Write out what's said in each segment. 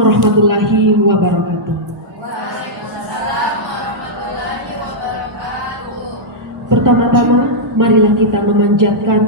warahmatullahi wabarakatuh. Waalaikumsalam warahmatullahi wabarakatuh. Pertama-tama, marilah kita memanjatkan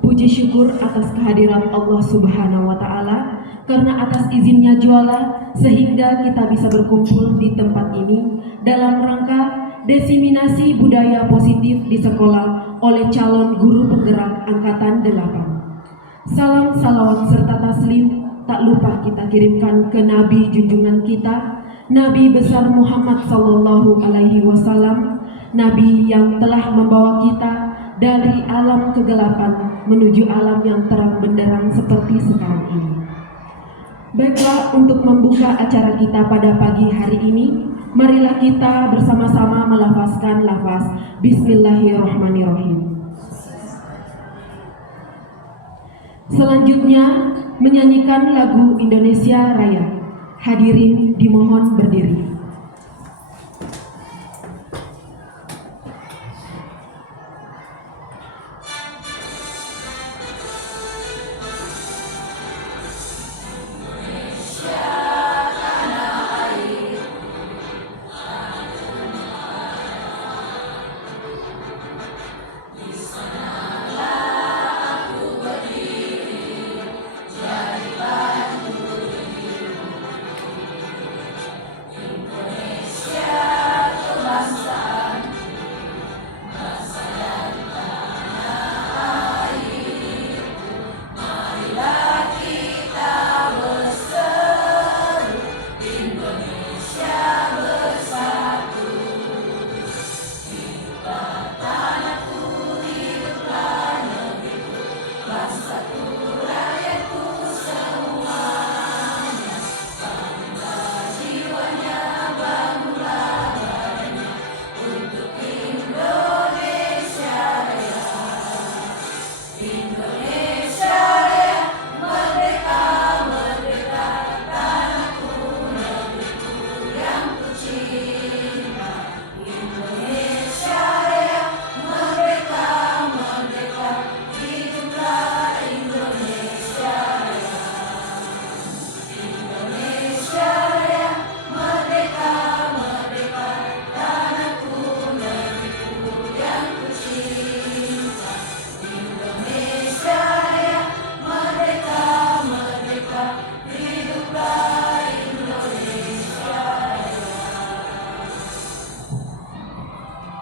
puji syukur atas kehadiran Allah Subhanahu wa Ta'ala, karena atas izinnya juala sehingga kita bisa berkumpul di tempat ini dalam rangka desiminasi budaya positif di sekolah oleh calon guru penggerak angkatan 8. Salam salawat serta taslim tak lupa kita kirimkan ke Nabi junjungan kita, Nabi besar Muhammad sallallahu alaihi wasallam, Nabi yang telah membawa kita dari alam kegelapan menuju alam yang terang benderang seperti sekarang ini. Baiklah, untuk membuka acara kita pada pagi hari ini, marilah kita bersama-sama melafazkan lafaz Bismillahirrahmanirrahim. Selanjutnya menyanyikan lagu Indonesia Raya. Hadirin dimohon berdiri.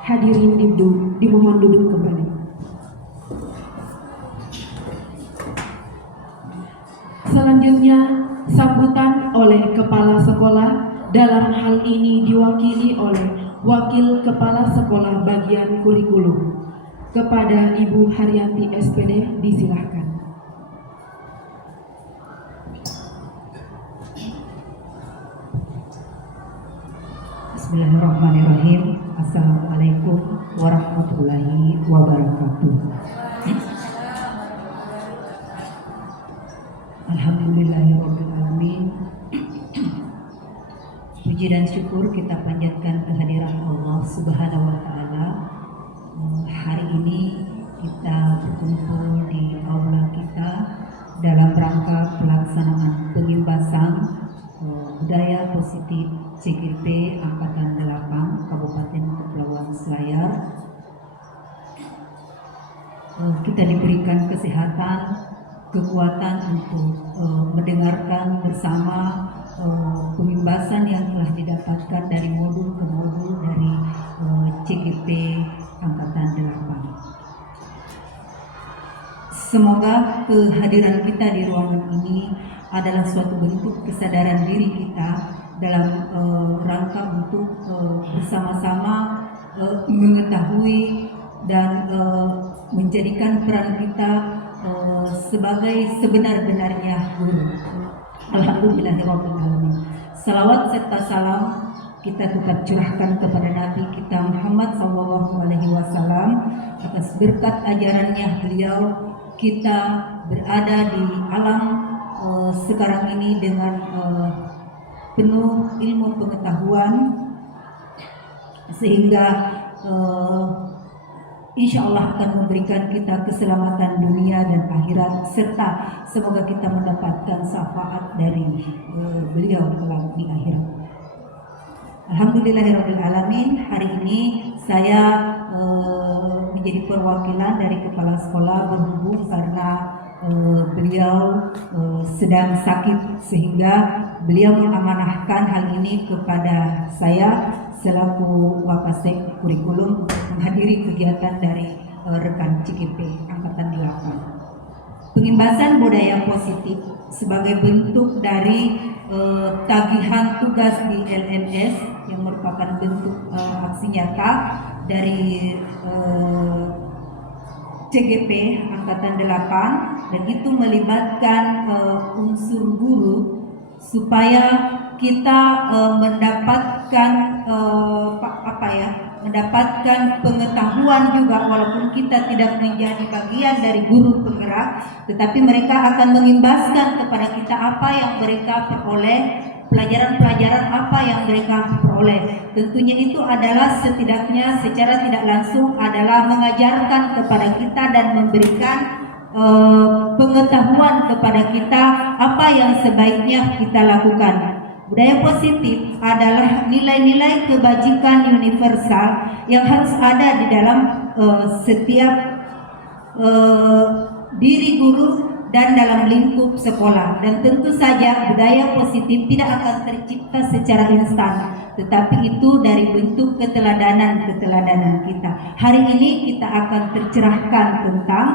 Hadirin dimohon duduk kembali. Selanjutnya sambutan oleh kepala sekolah, dalam hal ini diwakili oleh Wakil Kepala Sekolah Bagian Kurikulum. Kepada Ibu Haryanti SPD disilahkan. Bismillahirrahmanirrahim. Assalamualaikum warahmatullahi wabarakatuh. Alhamdulillahirrahmanirrahim. Puji dan syukur kita panjatkan kehadiran Allah Subhanahu wa Ta'ala. Hari ini kita berkumpul di aula kita dalam rangka pelaksanaan pengimbasan budaya positif CGP Angkatan 8 Kabupaten Kepulauan Selayar. Kita diberikan kesehatan, kekuatan untuk mendengarkan bersama pengimbasan yang telah didapatkan dari modul ke modul dari CGP Angkatan 8. Semoga kehadiran kita di ruangan ini adalah suatu bentuk kesadaran diri kita dalam rangka untuk bersama-sama mengetahui dan menjadikan peran kita sebagai sebenar-benarnya guru. Alhamdulillahirrahmanirrahim. Salawat serta salam kita tetap curahkan kepada Nabi kita Muhammad SAW atas berkat ajarannya beliau kita berada di alam sekarang ini dengan penuh ilmu pengetahuan, sehingga insya Allah akan memberikan kita keselamatan dunia dan akhirat, serta semoga kita mendapatkan syafaat dari beliau kelak di akhirat. Alhamdulillahirrahmanirrahim. Hari ini saya menjadi perwakilan dari kepala sekolah berhubung karena beliau sedang sakit, sehingga beliau mengamanahkan hal ini kepada saya selaku Wapasek Kurikulum untuk menghadiri kegiatan dari rekan CGP Angkatan 8. Pengimbasan budaya positif sebagai bentuk dari tagihan tugas di LMS yang merupakan bentuk aksi nyata dari CGP Angkatan 8, dan itu melibatkan unsur guru supaya kita mendapatkan mendapatkan pengetahuan juga, walaupun kita tidak menjadi bagian dari guru penggerak, tetapi mereka akan mengimbaskan kepada kita apa yang mereka peroleh, pelajaran-pelajaran apa yang mereka peroleh. Tentunya itu adalah setidaknya secara tidak langsung adalah mengajarkan kepada kita dan memberikan pengetahuan kepada kita apa yang sebaiknya kita lakukan. Budaya positif adalah nilai-nilai kebajikan universal yang harus ada di dalam setiap diri guru dan dalam lingkup sekolah. Dan tentu saja budaya positif tidak akan tercipta secara instan, tetapi itu dari bentuk keteladanan kita. Hari ini kita akan tercerahkan tentang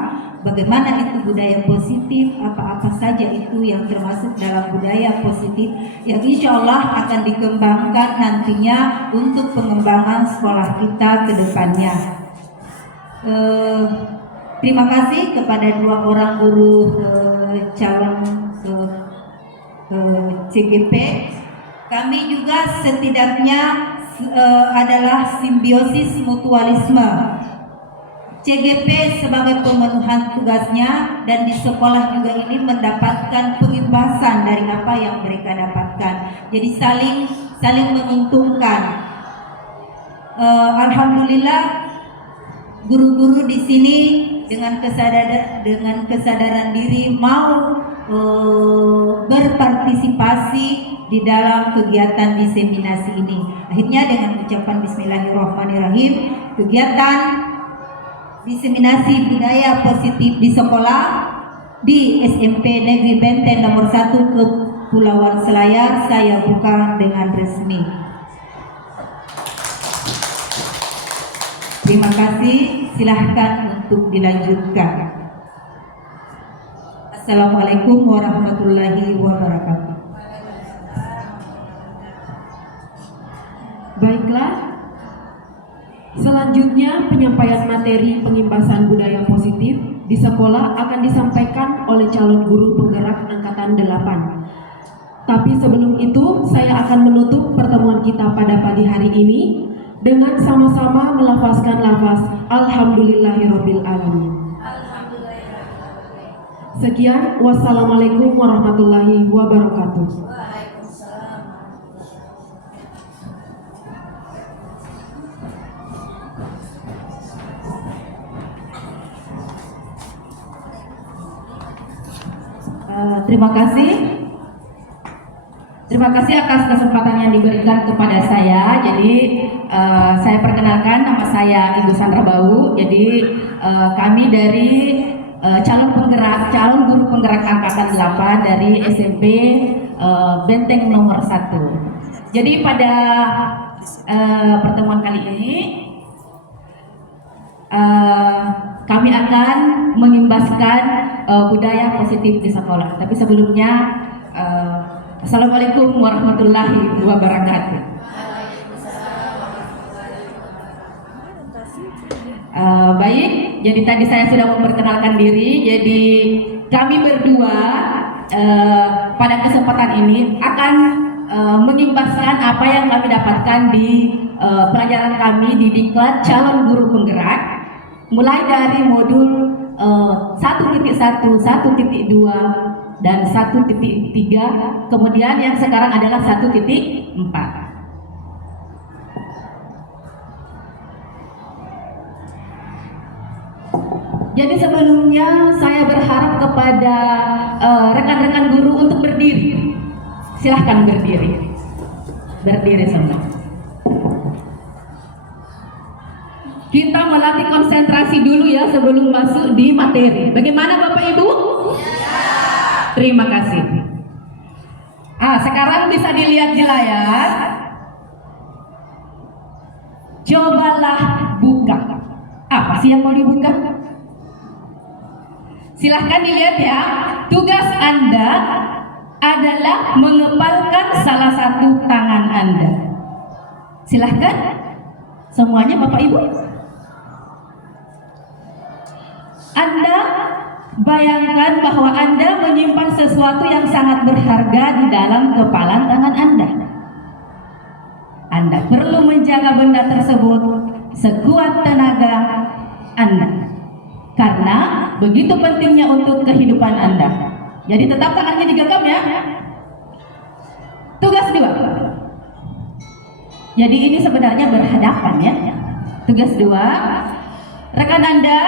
bagaimana itu budaya positif, apa-apa saja itu yang termasuk dalam budaya positif yang insya Allah akan dikembangkan nantinya untuk pengembangan sekolah kita ke depannya. Terima kasih kepada dua orang guru calon CGP. Kami juga setidaknya adalah simbiosis mutualisme. CGP sebagai pemenuhan tugasnya dan di sekolah juga ini mendapatkan pengimbasan dari apa yang mereka dapatkan. Jadi saling menguntungkan. Alhamdulillah guru-guru di sini dengan kesadaran diri mau berpartisipasi di dalam kegiatan diseminasi ini. Akhirnya dengan ucapan Bismillahirrahmanirrahim, kegiatan diseminasi budaya positif di sekolah di SMP Negeri Benteng nomor 1 Kepulauan Selayar saya buka dengan resmi. Terima kasih, silahkan untuk dilanjutkan. Assalamualaikum warahmatullahi wabarakatuh. Baiklah, selanjutnya penyampaian materi pengimbasan budaya positif di sekolah akan disampaikan oleh calon guru penggerak Angkatan 8. Tapi sebelum itu, saya akan menutup pertemuan kita pada pagi hari ini dengan sama-sama melafazkan lafaz Alhamdulillahirabbil alamin. Sekian, wassalamualaikum warahmatullahi wabarakatuh. Terima kasih atas kesempatan yang diberikan kepada saya. Jadi saya perkenalkan, nama saya Ibu Sandra Bau. Jadi kami dari calon guru penggerak Angkatan 8 dari SMP Benteng nomor 1. Jadi pada pertemuan kali ini kami akan mengimbaskan budaya positif di sekolah. Tapi sebelumnya, Assalamualaikum warahmatullahi wabarakatuh. Baik, jadi tadi saya sudah memperkenalkan diri. Jadi kami berdua pada kesempatan ini akan mengimbaskan apa yang kami dapatkan di pelajaran kami di Diklat Calon Guru Penggerak, mulai dari modul 1.1, 1.2 dan 1.3, kemudian yang sekarang adalah 1.4. Jadi sebelumnya saya berharap kepada rekan-rekan guru untuk berdiri. Silahkan berdiri. Berdiri semua. Kita melatih konsentrasi dulu ya sebelum masuk di materi. Bagaimana Bapak Ibu? Terima kasih. Sekarang bisa dilihat di layar. Cobalah buka. Apa sih yang mau dibuka? Silahkan dilihat ya. Tugas Anda adalah mengepalkan salah satu tangan Anda. Silahkan. Semuanya Bapak Ibu. Anda bayangkan bahwa Anda menyimpan sesuatu yang sangat berharga di dalam kepalan tangan Anda. Anda perlu menjaga benda tersebut sekuat tenaga Anda, karena begitu pentingnya untuk kehidupan Anda. Jadi tetap tangannya digenggam ya. Tugas 2. Jadi ini sebenarnya berhadapan ya. Tugas 2, rekan Anda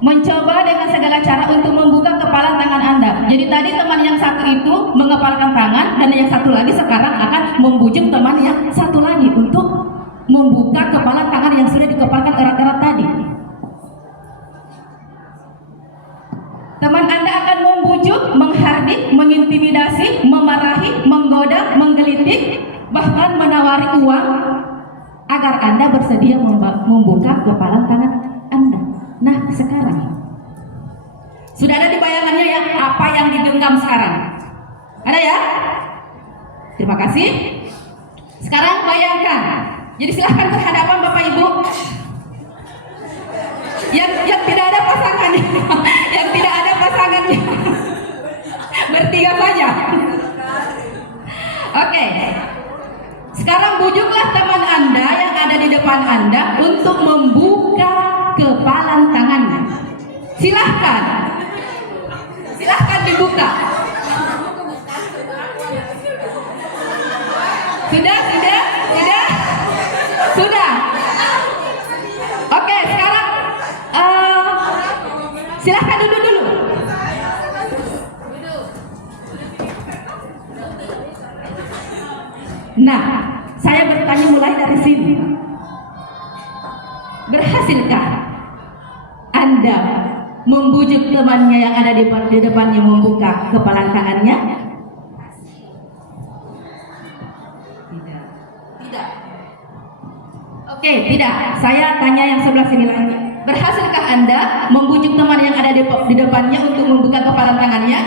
mencoba dengan segala cara untuk membuka kepalan tangan Anda. Jadi tadi teman yang satu itu mengepalkan tangan, dan yang satu lagi sekarang akan membujuk teman yang satu lagi untuk membuka kepalan tangan yang sudah dikepalkan erat-erat tadi. Teman Anda akan membujuk, menghardik, mengintimidasi, memarahi, menggoda, menggelitik, bahkan menawari uang agar Anda bersedia membuka kepalan tangan Anda. Nah, sekarang sudah ada di bayangannya ya apa yang digenggam sekarang? Ada ya? Terima kasih. Sekarang bayangkan. Jadi silahkan berhadapan Bapak Ibu. Yang tidak ada pasangannya, yang tidak ada pasangannya, bertiga saja. Oke. Sekarang bujuklah teman Anda yang ada di depan Anda untuk membuka kepalan tangannya. Silahkan. Silahkan dibuka. Sudah. Oke, sekarang silahkan duduk dulu. Nah, saya bertanya mulai dari sini. Berhasilkah Anda membujuk temannya yang ada di depannya membuka kepalan tangannya? Tidak. Oke, tidak. Saya tanya yang sebelah sini lagi. Berhasilkah Anda membujuk teman yang ada di depannya untuk membuka kepalan tangannya?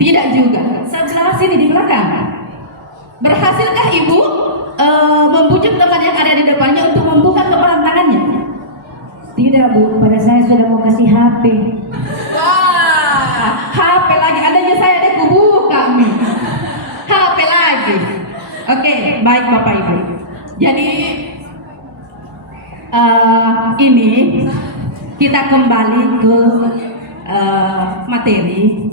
Tidak juga. Sebelah sini di belakang. Berhasilkah Ibu membujuk teman yang ada di depannya untuk membuka kepalan tangannya? Tidak Bu, pada saya sudah mau kasih HP. Wah, HP lagi. Adanya saya ada kubu kami. HP lagi. Oke, baik Bapak Ibu. Jadi ini kita kembali ke materi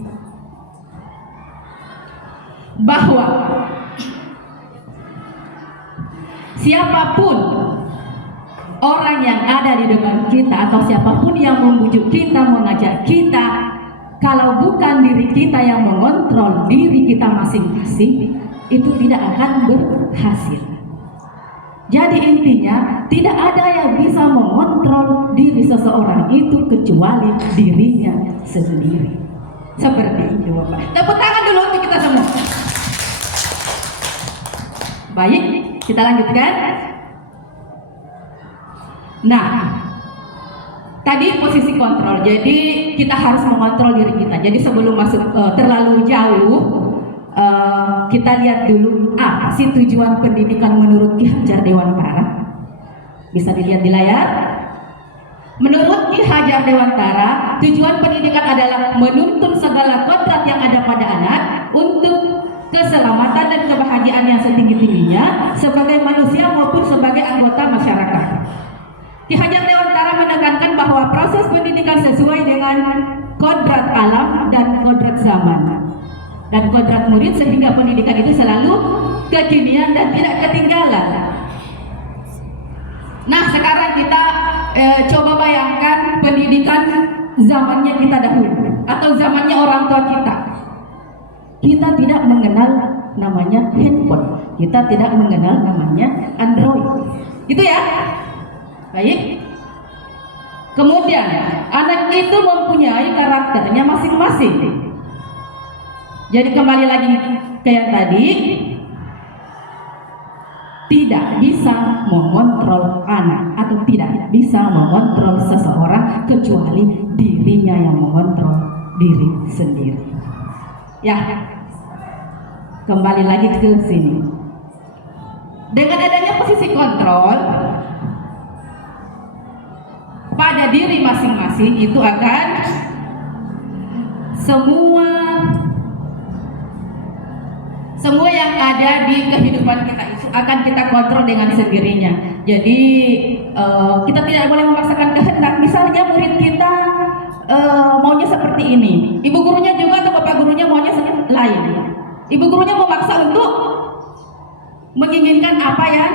bahwa siapapun orang yang ada di depan kita atau siapapun yang membujuk kita, mengajak kita, kalau bukan diri kita yang mengontrol diri kita masing-masing, itu tidak akan berhasil. Jadi intinya tidak ada yang bisa mengontrol diri seseorang itu kecuali dirinya sendiri. Seperti itu Bapak. Tepuk tangan dulu untuk kita semua. Baik, kita lanjutkan. Nah, tadi posisi kontrol. Jadi kita harus mengontrol diri kita. Jadi sebelum masuk terlalu jauh, kita lihat dulu apa sih tujuan pendidikan menurut Ki Hajar Dewantara. Bisa dilihat di layar. Menurut Ki Hajar Dewantara, tujuan pendidikan adalah menuntun segala kodrat yang ada pada anak untuk keselamatan dan kebahagiaan yang setinggi-tingginya sebagai manusia maupun sebagai anggota masyarakat. Ki Hajar Dewantara menekankan bahwa proses pendidikan sesuai dengan kodrat alam dan kodrat zaman dan kodrat murid, sehingga pendidikan itu selalu kekinian dan tidak ketinggalan. Nah, sekarang kita coba bayangkan pendidikan zamannya kita dahulu atau zamannya orang tua kita. Kita tidak mengenal namanya handphone, kita tidak mengenal namanya Android. Itu ya. Baik. Kemudian anak itu mempunyai karakternya masing-masing. Jadi kembali lagi ke yang tadi, tidak bisa mengontrol anak atau tidak bisa mengontrol seseorang kecuali dirinya yang mengontrol diri sendiri. Ya, kembali lagi ke sini. Dengan adanya posisi kontrol pada diri masing-masing, itu akan semua yang ada di kehidupan kita itu akan kita kontrol dengan sendirinya. Jadi kita tidak boleh memaksakan kehendak. Misalnya murid kita maunya seperti ini, ibu gurunya juga atau bapak gurunya maunya lain. Ibu gurunya memaksa untuk menginginkan apa yang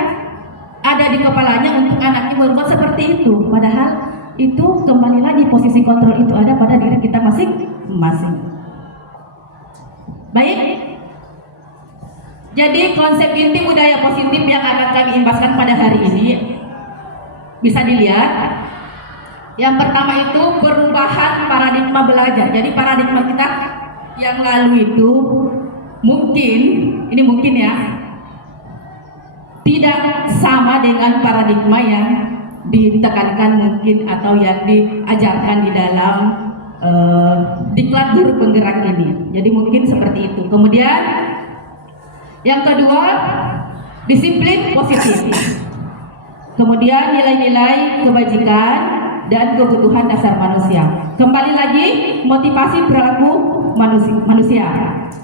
ada di kepalanya untuk anaknya berbuat seperti itu. Padahal itu kembali lagi posisi kontrol itu ada pada diri kita masing-masing. Baik. Jadi konsep inti budaya positif yang akan kami imbaskan pada hari ini bisa dilihat. Yang pertama itu perubahan paradigma belajar. Jadi paradigma kita yang lalu itu mungkin ya, tidak sama dengan paradigma yang ditekankan mungkin atau yang diajarkan di dalam diklat guru penggerak ini. Jadi mungkin seperti itu. Kemudian yang kedua, disiplin positif. Kemudian nilai-nilai kebajikan dan kebutuhan dasar manusia. Kembali lagi motivasi perilaku manusia.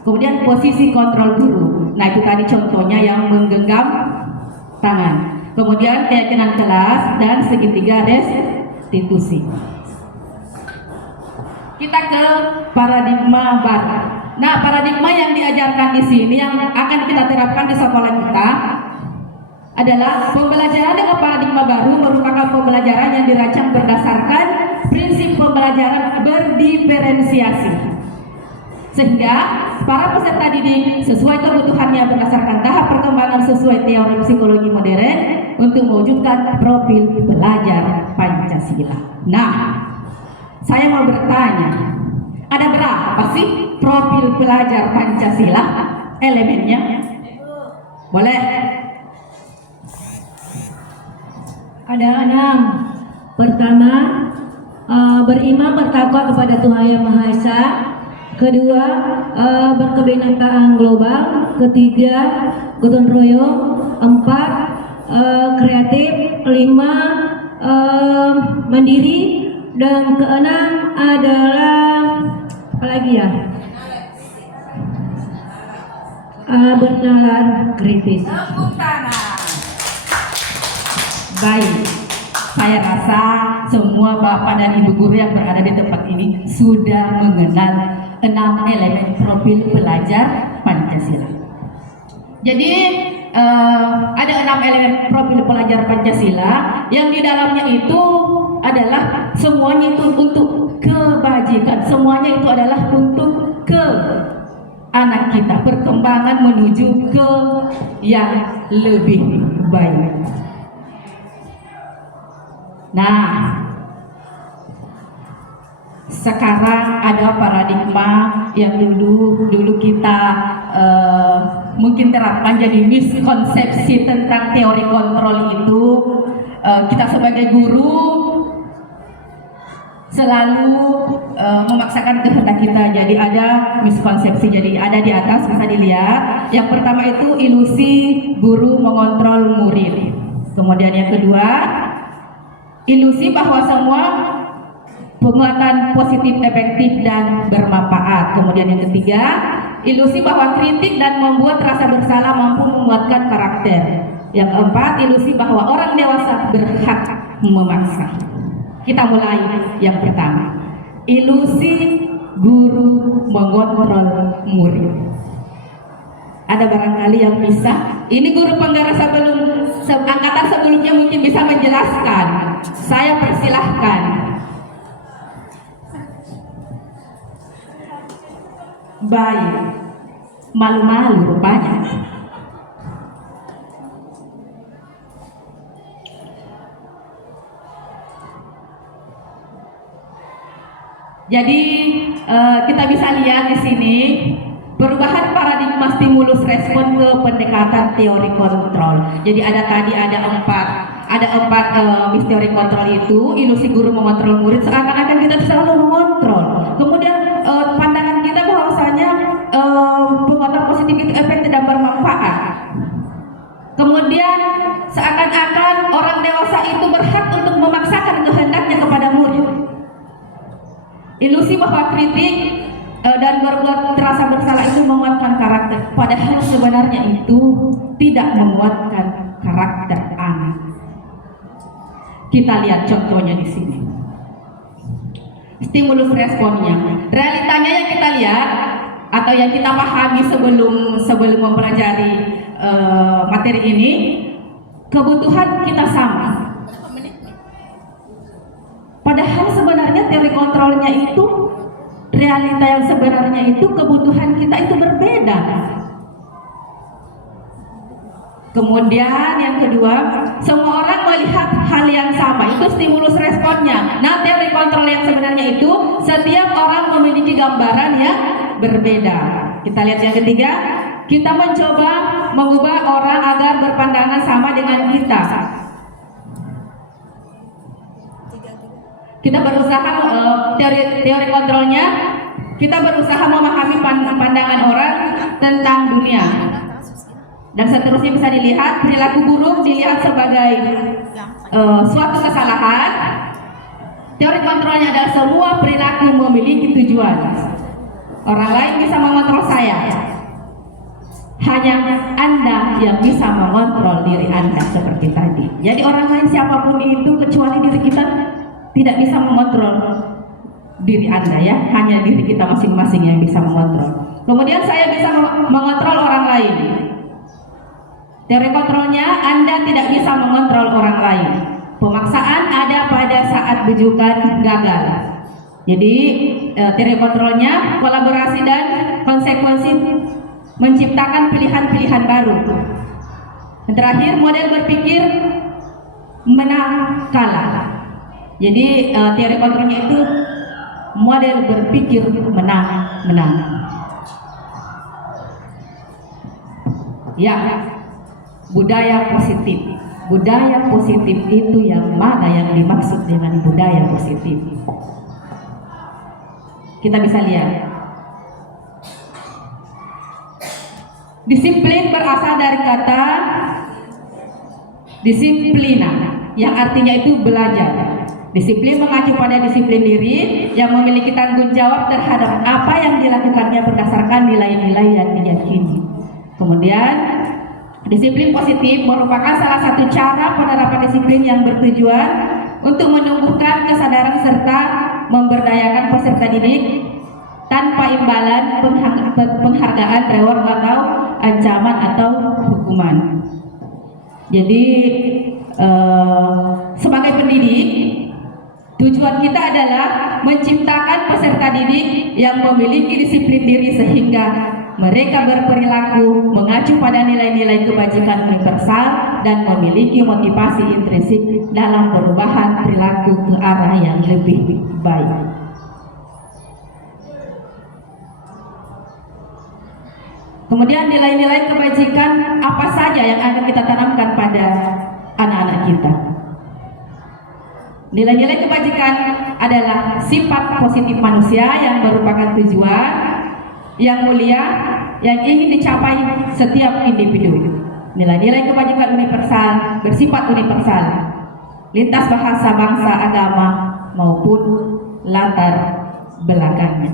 Kemudian posisi kontrol guru. Nah itu tadi contohnya yang menggenggam tangan. Kemudian keyakinan kelas dan segitiga restitusi. Kita ke paradigma baru. Nah, paradigma yang diajarkan di sini yang akan kita terapkan di sekolah kita adalah pembelajaran dengan paradigma baru merupakan pembelajaran yang dirancang berdasarkan prinsip pembelajaran berdiferensiasi. Sehingga para peserta didik sesuai kebutuhannya berdasarkan tahap perkembangan sesuai teori psikologi modern untuk mewujudkan profil pelajar Pancasila. Nah, saya mau bertanya, ada berapa sih profil pelajar Pancasila elemennya? Boleh? Ada 6. Pertama, beriman bertakwa kepada Tuhan Yang Maha Esa. Kedua, berkebinekaan global. Ketiga, gotong royong. 4, kreatif. 5, mandiri. Dan keenam adalah apa lagi ya? Bernalar kritis. Baik, saya rasa semua bapak dan ibu guru yang berada di tempat ini sudah mengenal 6 elemen profil pelajar Pancasila. Jadi ada 6 elemen profil pelajar Pancasila yang di dalamnya itu adalah semuanya itu untuk kebajikan, semuanya itu adalah untuk ke anak kita, perkembangan menuju ke yang lebih baik. Nah, sekarang ada paradigma yang dulu kita mungkin terapkan jadi miskonsepsi tentang teori kontrol itu. Kita sebagai guru selalu memaksakan kehendak kita. Jadi ada miskonsepsi, jadi ada di atas bisa dilihat. Yang pertama itu ilusi guru mengontrol murid. Kemudian yang kedua, ilusi bahwa semua penguatan positif, efektif, dan bermanfaat. Kemudian yang ketiga, ilusi bahwa kritik dan membuat rasa bersalah mampu menguatkan karakter. Yang keempat, ilusi bahwa orang dewasa berhak memaksa. Kita mulai yang pertama, ilusi guru mengontrol murid. Ada barangkali yang bisa? Ini guru penggerak angkatan sebelumnya mungkin bisa menjelaskan. Saya persilahkan. Baik, malu-malu rupanya. Jadi kita bisa lihat di sini perubahan paradigma stimulus respon ke pendekatan teori kontrol. Jadi ada empat teori kontrol itu. Ilusi guru mengontrol murid, seakan-akan kita selalu mengontrol. Kemudian pandangan kita bahwasanya penguatan positif itu efektif dan bermanfaat. Kemudian seakan-akan orang dewasa itu berhak untuk memaksakan kehendaknya kepada murid. Ilusi bahwa kritik dan berbuat terasa bersalah itu menguatkan karakter, padahal sebenarnya itu tidak menguatkan karakter anak. Kita lihat contohnya di sini. Stimulus responnya, realitanya yang kita lihat atau yang kita pahami sebelum mempelajari materi ini, kebutuhan kita sama. Padahal sebenarnya teori kontrolnya itu, realita yang sebenarnya itu, kebutuhan kita itu berbeda. Kemudian yang kedua, semua orang melihat hal yang sama, itu stimulus responnya. Nah, teori kontrol yang sebenarnya itu, setiap orang memiliki gambaran yang berbeda. Kita lihat yang ketiga, kita mencoba mengubah orang agar berpandangan sama dengan kita. Kita berusaha teori kontrolnya, kita berusaha memahami pandangan orang tentang dunia. Dan seterusnya bisa dilihat perilaku buruk dilihat sebagai suatu kesalahan. Teori kontrolnya adalah semua perilaku memiliki tujuan. Orang lain bisa mengontrol saya, hanya Anda yang bisa mengontrol diri Anda seperti tadi. Jadi orang lain siapapun itu kecuali diri kita tidak bisa mengontrol diri Anda ya, hanya diri kita masing-masing yang bisa mengontrol. Kemudian saya bisa mengontrol orang lain. Teori kontrolnya, Anda tidak bisa mengontrol orang lain. Pemaksaan ada pada saat bujukan gagal. Jadi teori kontrolnya kolaborasi dan konsekuensi menciptakan pilihan-pilihan baru. Dan terakhir, model berpikir menang kalah. Jadi teori kontrolnya itu model berpikir menang. Ya, budaya positif. Budaya positif itu yang mana yang dimaksud dengan budaya positif? Kita bisa lihat. Disiplin berasal dari kata disiplina, yang artinya itu belajar. Disiplin mengacu pada disiplin diri yang memiliki tanggung jawab terhadap apa yang dilakukannya berdasarkan nilai-nilai yang diyakini. Kemudian, disiplin positif merupakan salah satu cara penerapan disiplin yang bertujuan untuk menumbuhkan kesadaran serta memberdayakan peserta didik tanpa imbalan, penghargaan, reward atau ancaman atau hukuman. Jadi sebagai pendidik, tujuan kita adalah menciptakan peserta didik yang memiliki disiplin diri sehingga mereka berperilaku mengacu pada nilai-nilai kebajikan universal dan memiliki motivasi intrinsik dalam perubahan perilaku ke arah yang lebih baik. Kemudian nilai-nilai kebajikan apa saja yang akan kita tanamkan pada anak-anak kita? Nilai-nilai kebajikan adalah sifat positif manusia yang merupakan tujuan yang mulia yang ingin dicapai setiap individu. Nilai-nilai kebajikan universal bersifat universal, lintas bahasa, bangsa, agama maupun latar belakangnya.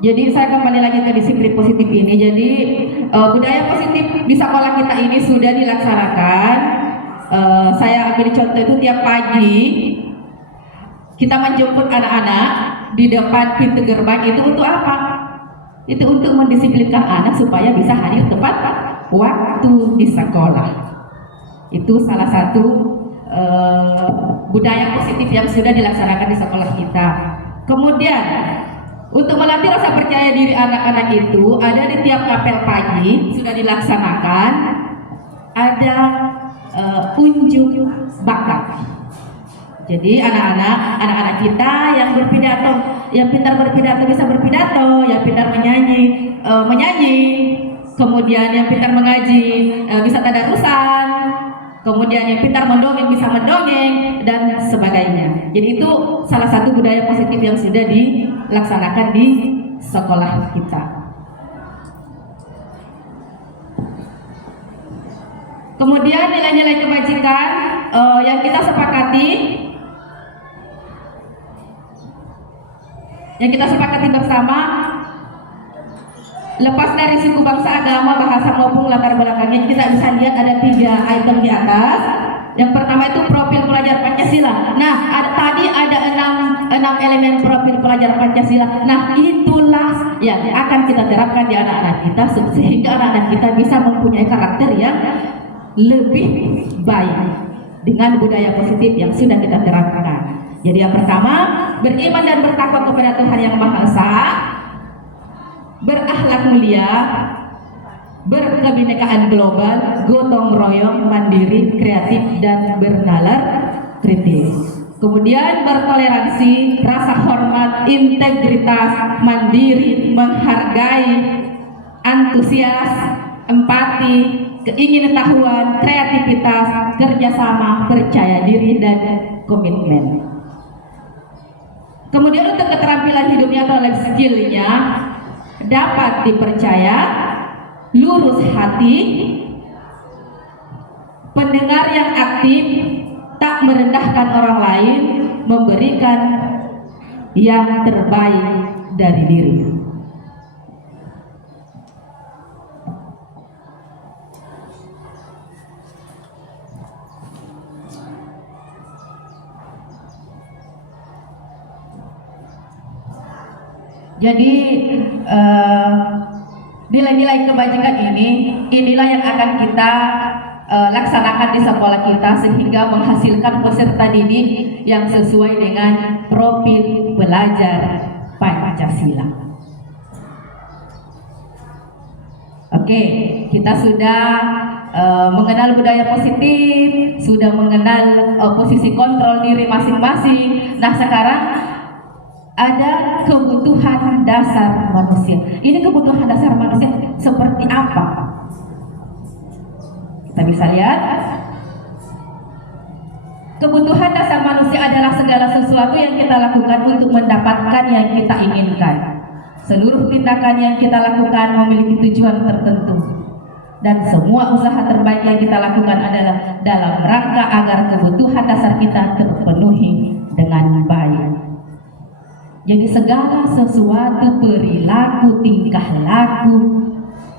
Jadi saya kembali lagi ke disiplin positif ini. Jadi budaya positif di sekolah kita ini sudah dilaksanakan. Saya ambil contoh itu tiap pagi kita menjemput anak-anak di depan pintu gerbang. Itu untuk apa? Itu untuk mendisiplinkan anak supaya bisa hadir tepat waktu di sekolah. Itu salah satu budaya positif yang sudah dilaksanakan di sekolah kita. Kemudian untuk melatih rasa percaya diri anak-anak itu ada di tiap apel pagi sudah dilaksanakan, ada unjuk bakat. Jadi anak-anak kita yang berpidato, yang pintar berpidato bisa berpidato, yang pintar menyanyi menyanyi, kemudian yang pintar mengaji bisa tadarusan, kemudian yang pintar mendongeng bisa mendongeng dan sebagainya. Jadi itu salah satu budaya positif yang sudah dilaksanakan di sekolah kita. Kemudian nilai-nilai kebajikan yang kita sepakati bersama, lepas dari suku, bangsa, agama, bahasa maupun latar belakangnya, kita bisa lihat ada 3 item di atas. Yang pertama itu profil pelajar Pancasila. Nah, tadi ada 6 elemen profil pelajar Pancasila. Nah, itulah yang akan kita terapkan di anak-anak kita sehingga anak-anak kita bisa mempunyai karakter yang lebih baik dengan budaya positif yang sudah kita terapkan. Jadi yang pertama, beriman dan bertakwa kepada Tuhan Yang Maha Esa, berakhlak mulia, berkebinekaan global, gotong royong, mandiri, kreatif, dan bernalar kritis. Kemudian bertoleransi, rasa hormat, integritas, mandiri, menghargai, antusias, empati, keingintahuan, kreativitas, kerjasama, percaya diri, dan komitmen. Kemudian untuk keterampilan hidupnya atau life skill-nya dapat dipercaya, lurus hati, pendengar yang aktif, tak merendahkan orang lain, memberikan yang terbaik dari diri. Jadi nilai-nilai kebajikan inilah yang akan kita laksanakan di sekolah kita sehingga menghasilkan peserta didik yang sesuai dengan profil belajar Pancasila. Oke, kita sudah mengenal budaya positif, sudah mengenal posisi kontrol diri masing-masing. Nah, sekarang ada kebutuhan dasar manusia. Ini kebutuhan dasar manusia seperti apa? Kita bisa lihat. Kebutuhan dasar manusia adalah segala sesuatu yang kita lakukan untuk mendapatkan yang kita inginkan. Seluruh tindakan yang kita lakukan memiliki tujuan tertentu. Dan semua usaha terbaik yang kita lakukan adalah dalam rangka agar kebutuhan dasar kita terpenuhi dengan baik. Jadi segala sesuatu, perilaku, tingkah laku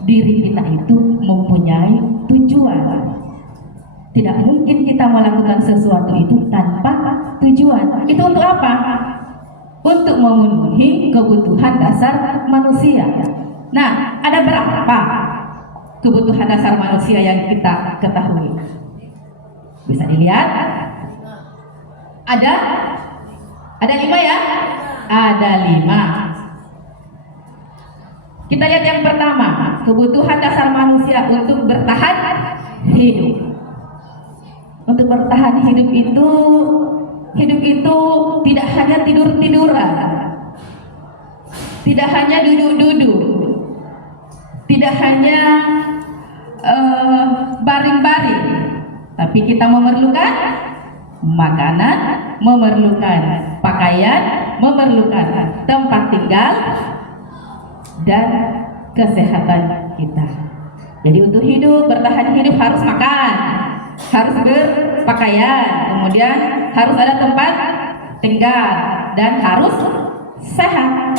diri kita itu mempunyai tujuan. Tidak mungkin kita melakukan sesuatu itu tanpa tujuan. Itu untuk apa? Untuk memenuhi kebutuhan dasar manusia. Nah, ada berapa kebutuhan dasar manusia yang kita ketahui? Bisa dilihat? Ada 5 ya? Ada 5. Kita lihat yang pertama, kebutuhan dasar manusia untuk bertahan hidup. Untuk bertahan hidup itu tidak hanya tidur-tiduran, tidak hanya duduk-duduk, tidak hanya baring-baring, tapi kita memerlukan makanan, memerlukan pakaian, memerlukan tempat tinggal, dan kesehatan kita. Jadi untuk hidup, bertahan hidup harus makan, harus berpakaian, kemudian harus ada tempat tinggal, dan harus sehat.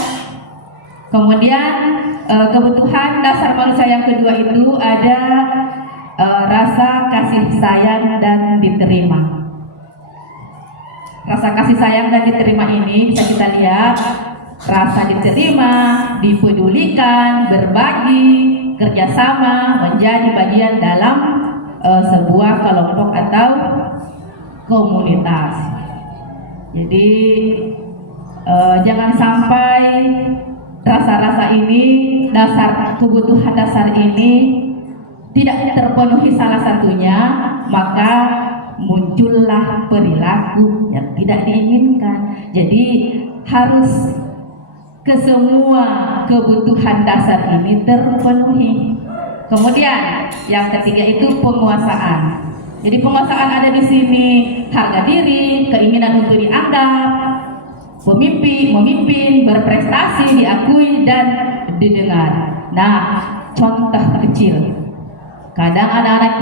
Kemudian kebutuhan dasar manusia yang kedua itu ada rasa kasih sayang dan diterima. Rasa kasih sayang dan diterima ini bisa kita lihat, rasa diterima, dipedulikan, berbagi, kerjasama, menjadi bagian dalam sebuah kelompok atau komunitas. Jadi jangan sampai rasa-rasa ini, kebutuhan dasar ini tidak terpenuhi salah satunya, maka muncullah perilaku yang tidak diinginkan. Jadi harus kesemua kebutuhan dasar ini terpenuhi. Kemudian yang ketiga itu penguasaan. Jadi penguasaan ada di sini harga diri, keinginan untuk dianggap, memimpin, berprestasi, diakui dan didengar. Nah, contoh kecil. Kadang anak-anak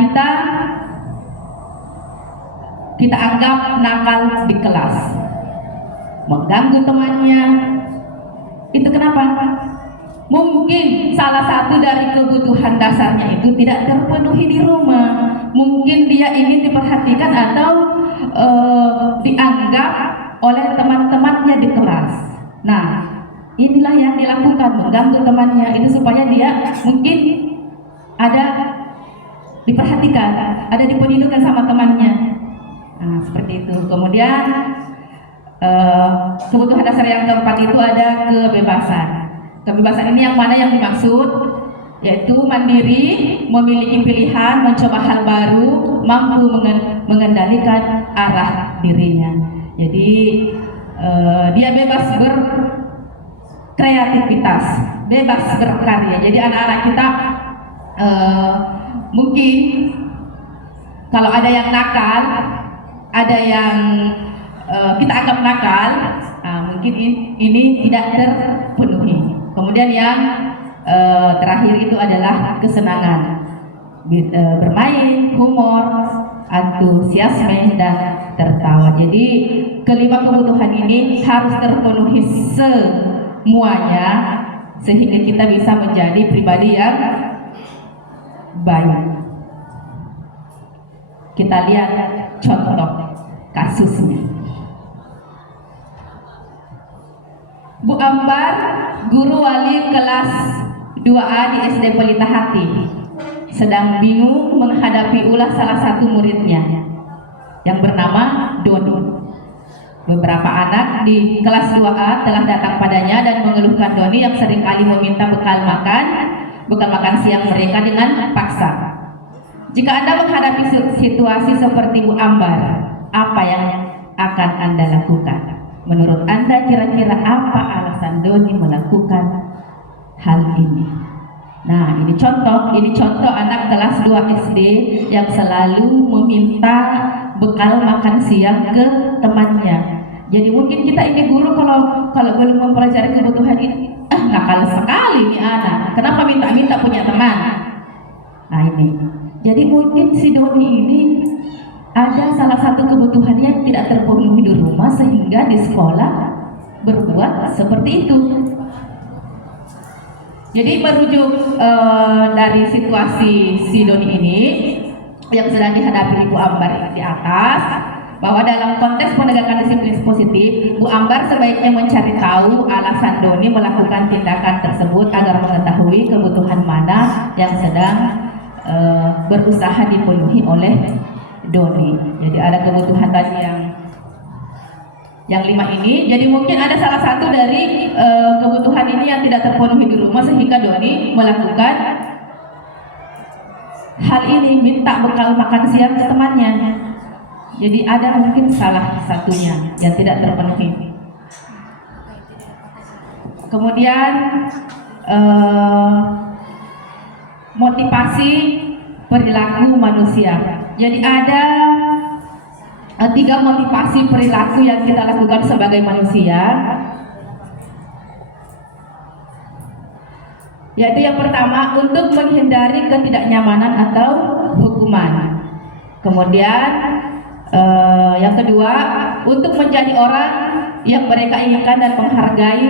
kita anggap nakal di kelas, mengganggu temannya. Itu kenapa? Mungkin salah satu dari kebutuhan dasarnya itu tidak terpenuhi di rumah. Mungkin dia ingin diperhatikan atau dianggap oleh teman-temannya di kelas. Nah, inilah yang dilakukan, mengganggu temannya itu supaya dia mungkin ada diperhatikan, ada dipedulikan sama temannya. Nah, seperti itu. Kemudian kebutuhan dasar yang keempat itu ada kebebasan. Kebebasan ini yang mana yang dimaksud? Yaitu mandiri, memiliki pilihan, mencoba hal baru, mampu mengendalikan arah dirinya. Jadi dia bebas berkreativitas, bebas berkarya. Jadi anak-anak kita mungkin kalau ada yang nakal, ada yang kita anggap nakal, mungkin ini tidak terpenuhi. Kemudian yang terakhir itu adalah kesenangan, bermain, humor, antusiasme dan tertawa. Jadi kelima kebutuhan ini harus terpenuhi semuanya sehingga kita bisa menjadi pribadi yang baik. Kita lihat contoh kasusnya. Bu Ambar, guru wali kelas 2A di SD Pelita Hati, sedang bingung menghadapi ulah salah satu muridnya yang bernama Doni. Beberapa anak di kelas 2A telah datang padanya dan mengeluhkan Doni yang seringkali meminta bekal makan siang mereka dengan paksa. Jika Anda menghadapi situasi seperti Bu Ambar, apa yang akan Anda lakukan? Menurut Anda kira-kira apa alasan Doni melakukan hal ini? Nah, ini contoh anak kelas 2 SD yang selalu meminta bekal makan siang ke temannya. Jadi mungkin kita ini guru kalau belum mempelajari kebutuhan ini, nakal sekali nih anak. Kenapa minta-minta punya teman? Nah ini. Jadi mungkin si Doni ini ada salah satu kebutuhan yang tidak terpenuhi di rumah sehingga di sekolah berbuat seperti itu. Jadi merujuk dari situasi si Doni ini yang sedang dihadapi Bu Ambar di atas, bahwa dalam konteks penegakan disiplin positif, Bu Ambar sebaiknya mencari tahu alasan Doni melakukan tindakan tersebut agar mengetahui kebutuhan mana yang sedang berusaha dipenuhi oleh Doni. Jadi ada kebutuhan tadi yang 5 ini. Jadi mungkin ada salah satu dari kebutuhan ini yang tidak terpenuhi di rumah sehingga Doni melakukan hal ini, minta bekal makan siang ke temannya. Jadi ada mungkin salah satunya yang tidak terpenuhi. Kemudian motivasi perilaku manusia. Jadi ada 3 motivasi perilaku yang kita lakukan sebagai manusia. Yaitu yang pertama, untuk menghindari ketidaknyamanan atau hukuman. Kemudian yang kedua, untuk menjadi orang yang mereka inginkan dan menghargai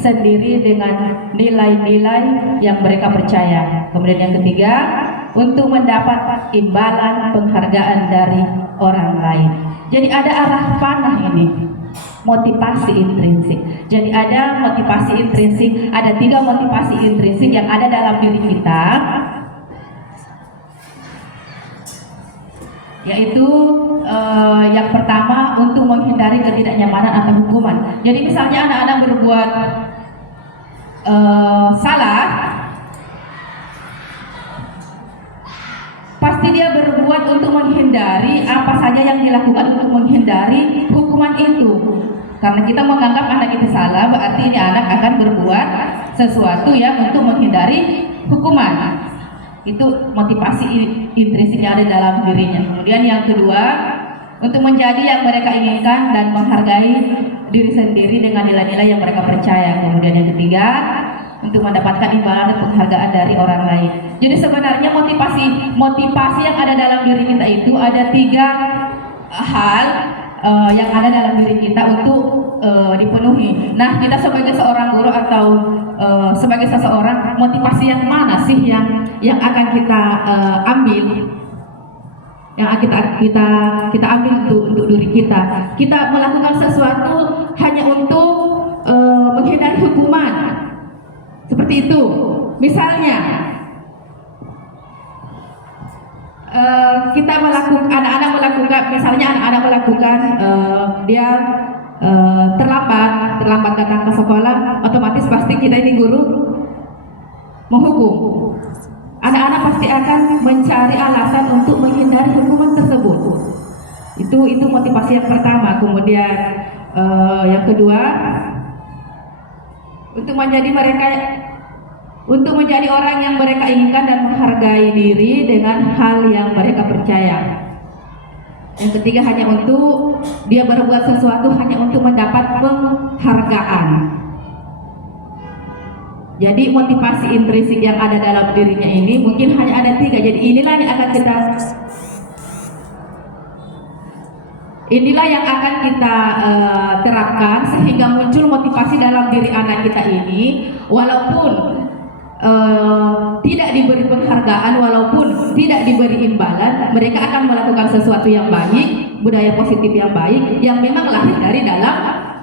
sendiri dengan nilai-nilai yang mereka percaya. Kemudian yang ketiga, untuk mendapat imbalan penghargaan dari orang lain. Jadi ada arah panah ini, motivasi intrinsik. Jadi ada motivasi intrinsik, ada 3 motivasi intrinsik yang ada dalam diri kita. yaitu yang pertama untuk menghindari ketidaknyamanan atau hukuman. Jadi misalnya anak-anak berbuat salah, pasti dia berbuat untuk menghindari apa saja yang dilakukan untuk menghindari hukuman itu. Karena kita menganggap anak itu salah, berarti ini anak akan berbuat sesuatu yang untuk menghindari hukuman. Itu motivasi intrinsik yang ada dalam dirinya. Kemudian yang kedua, untuk menjadi yang mereka inginkan dan menghargai diri sendiri dengan nilai-nilai yang mereka percaya. Kemudian yang ketiga, untuk mendapatkan imbalan dan penghargaan dari orang lain. Jadi sebenarnya motivasi yang ada dalam diri kita itu ada 3 hal yang ada dalam diri kita untuk dipenuhi. Nah, kita sebagai seorang guru atau sebagai seseorang, motivasi yang mana sih yang akan kita ambil? Yang kita ambil untuk diri kita. Kita melakukan sesuatu hanya untuk menghindari hukuman. Seperti itu. Misalnya anak-anak melakukan dia terlambat datang ke sekolah, otomatis pasti kita ini guru menghukum. Anak-anak pasti akan mencari alasan untuk menghindari hukuman tersebut. Itu motivasi yang pertama. Kemudian yang kedua, untuk menjadi orang yang mereka inginkan dan menghargai diri dengan hal yang mereka percaya. Yang ketiga, hanya untuk dia berbuat sesuatu hanya untuk mendapat penghargaan. Jadi motivasi intrinsik yang ada dalam dirinya ini mungkin hanya ada 3. Jadi inilah yang akan kita terapkan sehingga muncul motivasi dalam diri anak kita ini, walaupun tidak diberi penghargaan, walaupun tidak diberi imbalan, mereka akan melakukan sesuatu yang baik, budaya positif yang baik, yang memang lahir dari dalam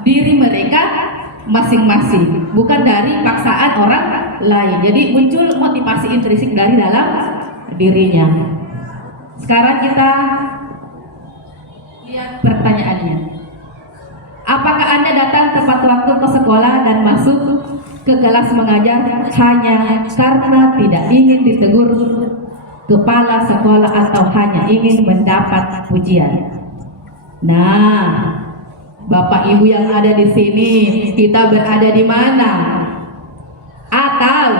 diri mereka masing-masing, bukan dari paksaan orang lain. Jadi muncul motivasi intrinsik dari dalam dirinya. Sekarang kita lihat pertanyaannya. Apakah Anda datang tepat waktu ke sekolah dan masuk ke kelas mengajar hanya karena tidak ingin ditegur kepala sekolah atau hanya ingin mendapat pujian? Nah, Bapak Ibu yang ada di sini, kita berada di mana? Atau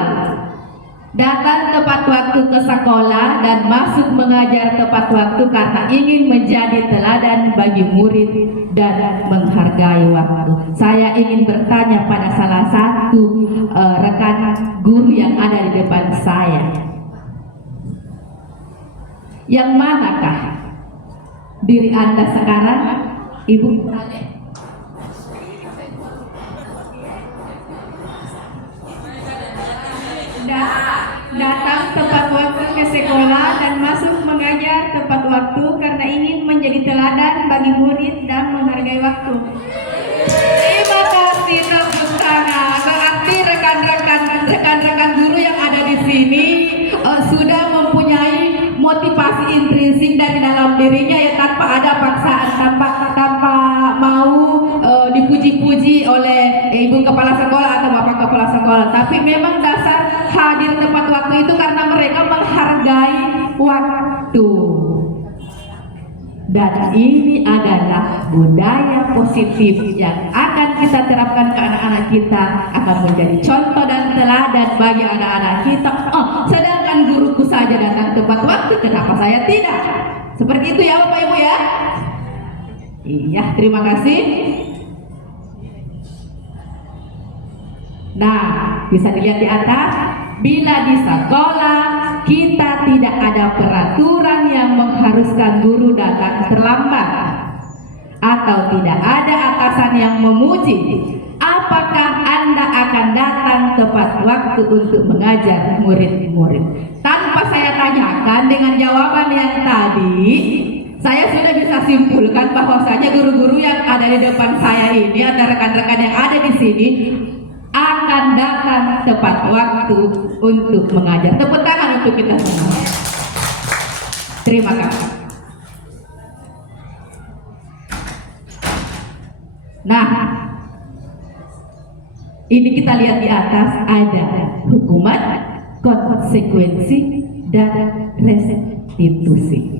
datang tepat waktu ke sekolah dan masuk mengajar tepat waktu karena ingin menjadi teladan bagi murid dan menghargai waktu. Saya ingin bertanya pada salah satu rekan guru yang ada di depan saya. Yang manakah diri Anda sekarang, Ibu? Datang tepat waktu ke sekolah dan masuk mengajar tepat waktu karena ingin menjadi teladan bagi murid dan menghargai waktu. Terima kasih, tepuk tangan. Berarti rekan-rekan guru yang ada di sini sudah mempunyai motivasi intrinsik dari dalam dirinya, ya, tanpa ada paksaan, tanpa mau dipuji-puji oleh ibu kepala sekolah atau bapak kepala sekolah, tapi memang dasar hadir tepat waktu itu karena mereka menghargai waktu. Dan ini adalah budaya positif yang akan kita terapkan ke anak-anak kita, akan menjadi contoh dan teladan bagi anak-anak kita. Sedangkan guruku saja datang tepat waktu, kenapa saya tidak? Seperti itu ya Bapak Ibu ya. Iya, terima kasih. Nah, bisa dilihat di atas, bila di sekolah kita tidak ada peraturan yang mengharuskan guru datang terlambat, atau tidak ada atasan yang memuji, apakah Anda akan datang tepat waktu untuk mengajar murid-murid? Tanpa saya tanyakan, dengan jawaban yang tadi, saya sudah bisa simpulkan bahwasanya guru-guru yang ada di depan saya ini, ada rekan-rekan yang ada di sini, akan datang tepat waktu untuk mengajar. Tepuk tangan untuk kita semua. Terima kasih. Nah, ini kita lihat di atas ada hukuman, konsekuensi, dan restitusi.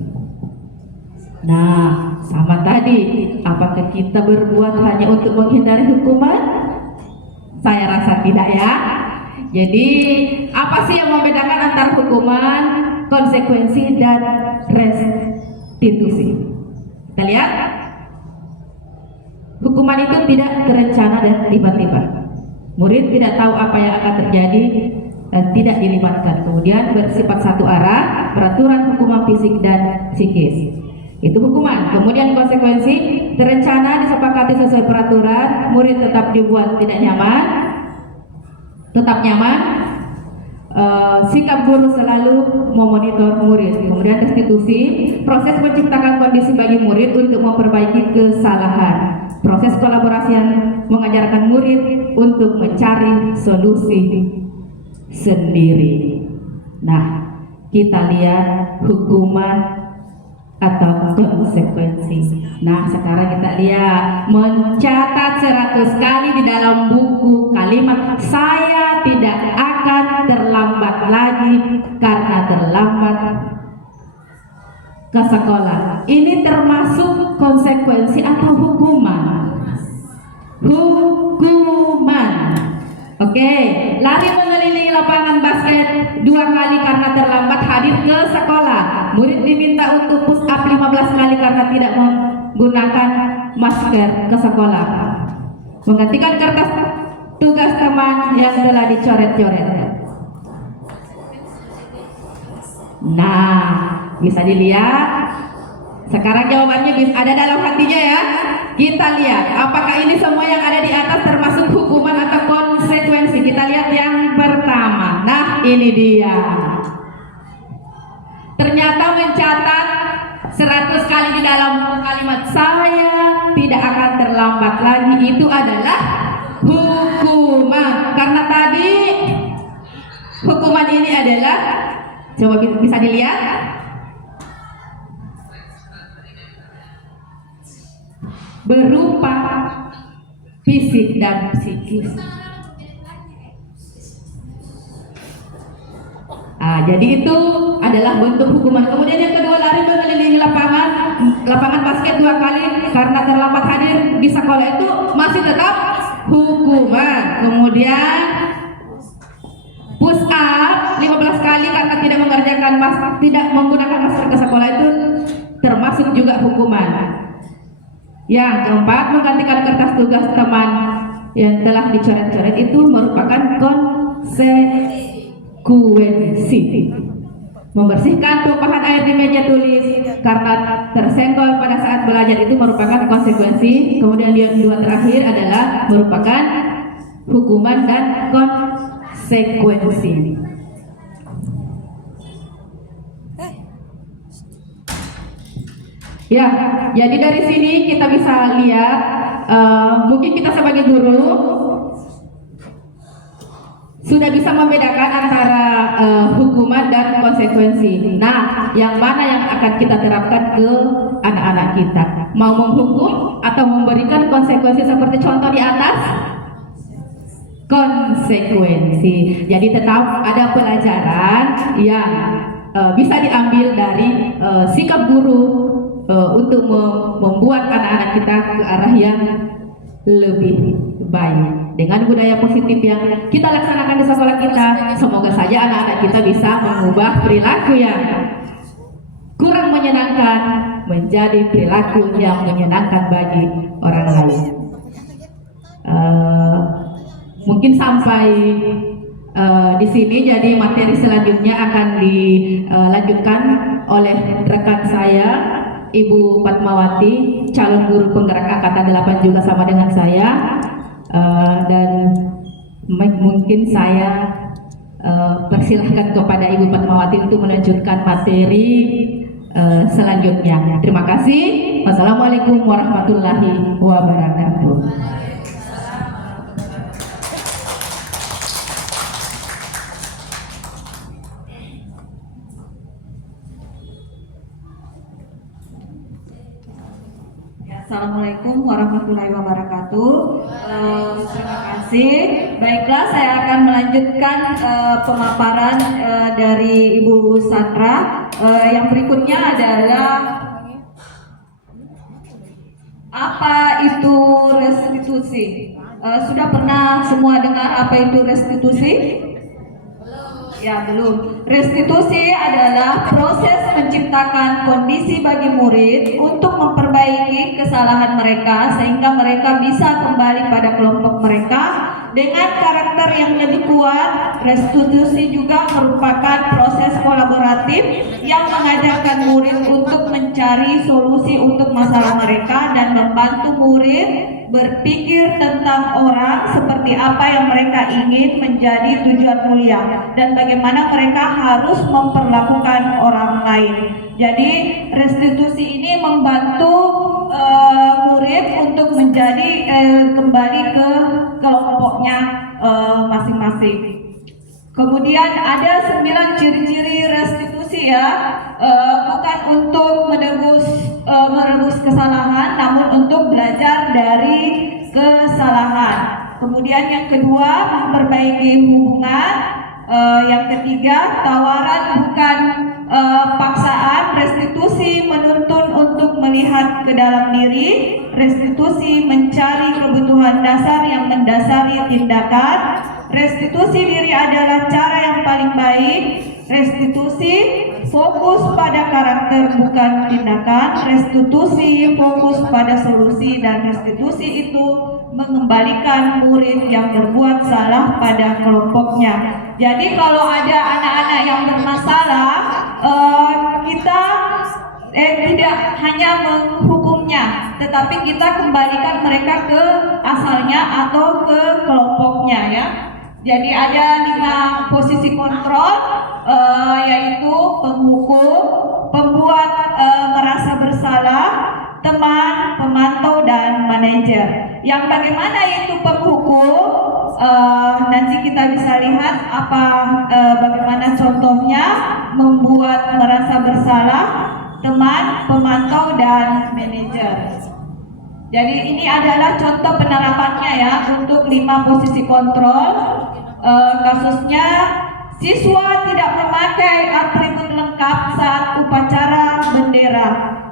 Nah, sama tadi, apakah kita berbuat hanya untuk menghindari hukuman? Saya rasa tidak ya. Jadi, apa sih yang membedakan antara hukuman, konsekuensi, dan restitusi? Kita lihat. Hukuman itu tidak terencana dan tiba-tiba. Murid tidak tahu apa yang akan terjadi dan tidak dilibatkan. Kemudian bersifat satu arah, peraturan hukuman fisik dan psikis. Itu hukuman. Kemudian konsekuensi, terencana, disepakati sesuai peraturan, murid tetap dibuat tidak nyaman, tetap nyaman. Sikap guru selalu memonitor murid. Kemudian restitusi, proses menciptakan kondisi bagi murid untuk memperbaiki kesalahan. Proses kolaborasi yang mengajarkan murid untuk mencari solusi sendiri. Nah, kita lihat hukuman atau konsekuensi. Nah, sekarang kita lihat mencatat 100 kali di dalam buku kalimat saya tidak akan terlambat lagi karena terlambat ke sekolah. Ini termasuk konsekuensi atau hukuman? Hukuman. Oke, lari mengelilingi lapangan basket 2 kali karena terlambat hadir ke sekolah. Murid diminta untuk push up 15 kali karena tidak menggunakan masker ke sekolah. Menggantikan kertas tugas teman yang telah dicoret-coret. Nah, bisa dilihat. Sekarang jawabannya bisa ada dalam hatinya ya. Kita lihat apakah ini semua yang ada di atas termasuk hukuman atau konsekuensi. Kita lihat yang pertama. Nah, ini dia. Ternyata mencatat 100 kali di dalam kalimat saya tidak akan terlambat lagi itu adalah hukuman. Karena tadi hukuman ini adalah, coba bisa dilihat, berupa fisik dan psikis. Jadi itu adalah bentuk hukuman. Kemudian yang kedua, lari mengelilingi lapangan basket 2 kali karena terlambat hadir di sekolah, itu masih tetap hukuman. Kemudian push up 15 kali karena tidak menggunakan masker ke sekolah, itu termasuk juga hukuman. Yang keempat, menggantikan kertas tugas teman yang telah dicoret-coret, itu merupakan konsekuensi. Membersihkan tumpahan air di meja tulis karena tersenggol pada saat belajar, itu merupakan konsekuensi. Kemudian yang dua terakhir adalah merupakan hukuman dan konsekuensi. Ya, jadi dari sini kita bisa lihat, mungkin kita sebagai guru sudah bisa membedakan antara hukuman dan konsekuensi. Nah, yang mana yang akan kita terapkan ke anak-anak kita? Mau menghukum atau memberikan konsekuensi seperti contoh di atas? Konsekuensi. Jadi tetap ada pelajaran yang bisa diambil dari sikap guru untuk membuat anak-anak kita ke arah yang lebih baik. Dengan budaya positif yang kita laksanakan di sekolah kita, semoga saja anak-anak kita bisa mengubah perilaku yang kurang menyenangkan menjadi perilaku yang menyenangkan bagi orang lain. Mungkin sampai di sini, jadi materi selanjutnya akan dilanjutkan oleh rekan saya, Ibu Fatmawati, calon guru penggerak angkatan 8 juga sama dengan saya. Dan mungkin saya persilahkan kepada Ibu Fatmawati untuk melanjutkan materi selanjutnya. Terima kasih. Wassalamualaikum warahmatullahi wabarakatuh. Assalamualaikum warahmatullahi wabarakatuh. Terima kasih. Baiklah, saya akan melanjutkan pemaparan dari Ibu Sandra. Yang berikutnya adalah apa itu restitusi. Sudah pernah semua dengar apa itu restitusi? Ya, belum. Restitusi adalah proses menciptakan kondisi bagi murid untuk memperbaiki kesalahan mereka sehingga mereka bisa kembali pada kelompok mereka dengan karakter yang lebih kuat. Restitusi juga merupakan proses kolaboratif yang mengajarkan murid untuk mencari solusi untuk masalah mereka dan membantu murid berpikir tentang orang seperti apa yang mereka ingin menjadi tujuan mulia dan bagaimana mereka harus memperlakukan orang lain. Jadi restitusi ini membantu murid untuk menjadi kembali ke kelompoknya masing-masing. Kemudian ada 9 ciri-ciri restitusi ya, bukan untuk merebus kesalahan, namun untuk belajar dari kesalahan. Kemudian yang kedua, memperbaiki hubungan. Yang ketiga, tawaran bukan paksaan. Restitusi menuntun untuk melihat ke dalam diri. Restitusi mencari kebutuhan dasar yang mendasari tindakan. Restitusi diri adalah cara yang paling baik. Restitusi fokus pada karakter bukan tindakan. Restitusi fokus pada solusi, dan restitusi itu mengembalikan murid yang berbuat salah pada kelompoknya. Jadi kalau ada anak-anak yang bermasalah, kita tidak hanya menghukumnya, tetapi kita kembalikan mereka ke asalnya atau ke kelompoknya ya. Jadi ada 5 posisi kontrol, yaitu penghukum, pembuat merasa bersalah, teman, pemantau, dan manajer. Yang bagaimana itu penghukum? Nanti kita bisa lihat bagaimana contohnya membuat merasa bersalah, teman, pemantau, dan manajer. Jadi ini adalah contoh penerapannya ya untuk 5 posisi kontrol. Kasusnya, siswa tidak memakai atribut lengkap saat upacara bendera.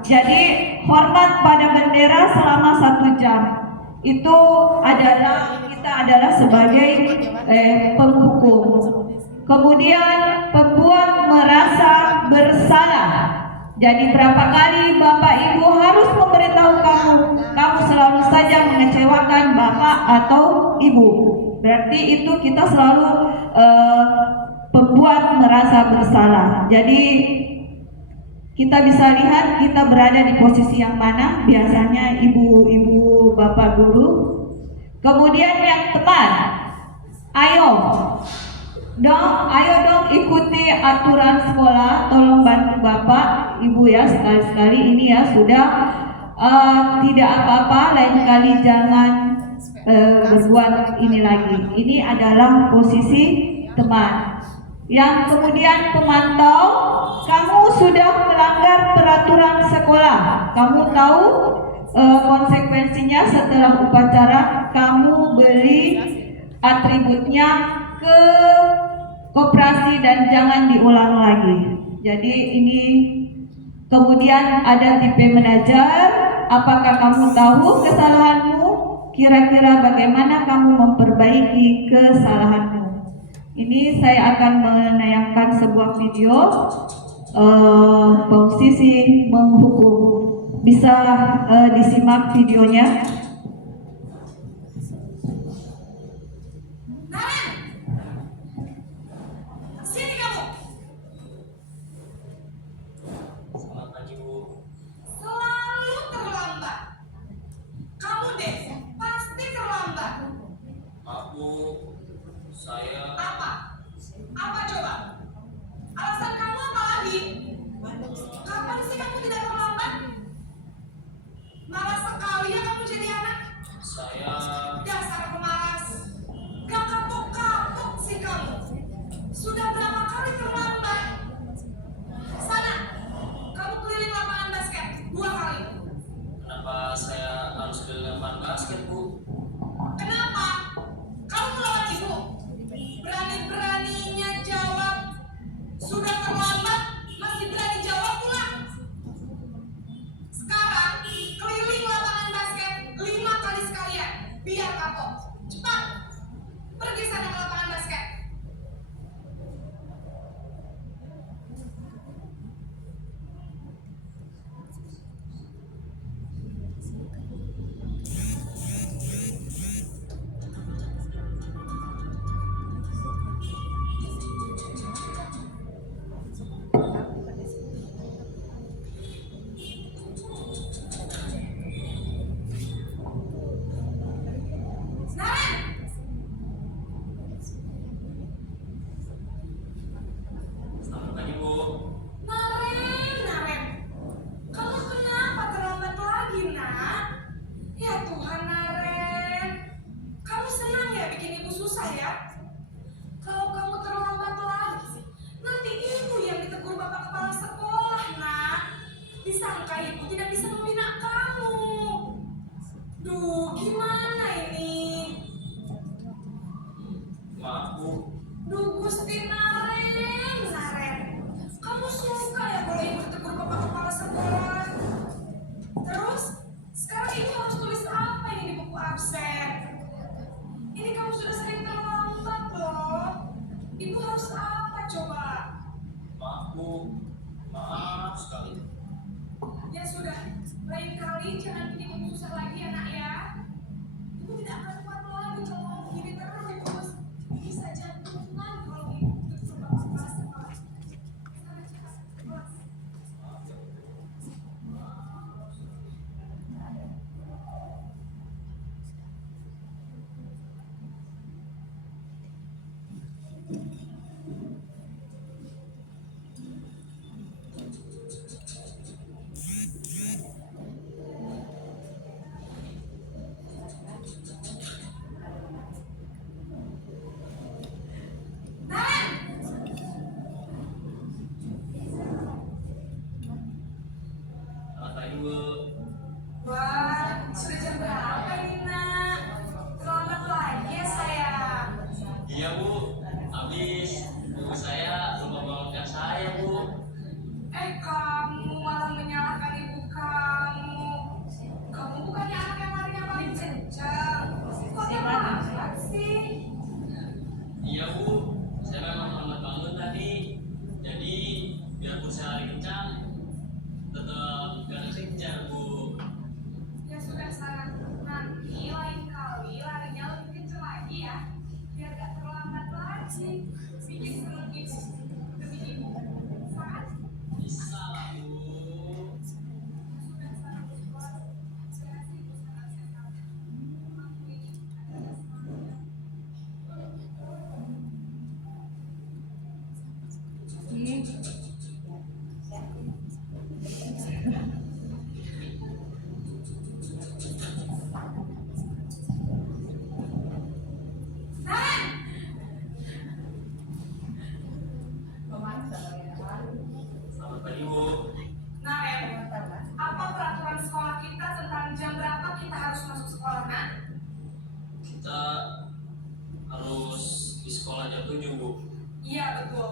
Jadi hormat pada bendera selama 1 jam. Itu kita adalah sebagai penghukum. Kemudian pembuat merasa bersalah. Jadi berapa kali Bapak Ibu harus memberitahu kamu selalu saja mengecewakan Bapak atau Ibu. Berarti itu kita selalu pembuat merasa bersalah. Jadi kita bisa lihat kita berada di posisi yang mana, biasanya ibu-ibu, bapak guru. Kemudian yang teman, ayo dong ikuti aturan sekolah, tolong bantu bapak, ibu ya, sekali-sekali ini ya sudah, tidak apa-apa, lain kali jangan berbuat ini lagi. Ini adalah posisi teman. Yang kemudian pemantau, kamu sudah melanggar peraturan sekolah, kamu tahu konsekuensinya setelah upacara kamu beli atributnya ke koperasi dan jangan diulang lagi. Jadi ini kemudian ada tipe manajer, apakah kamu tahu kesalahanmu? Kira-kira bagaimana kamu memperbaiki kesalahanmu? Ini saya akan menayangkan sebuah video posisi menghukum. Bisa disimak videonya. Sini kamu. Selamat pagi, Bu. Selalu terlambat. Kamu deh pasti terlambat. Maaf, Bu. Saya apa coba? Alasan kamu apa lagi? Kapan sih kamu tidak terlambat? Malas sekali ya kamu jadi anak.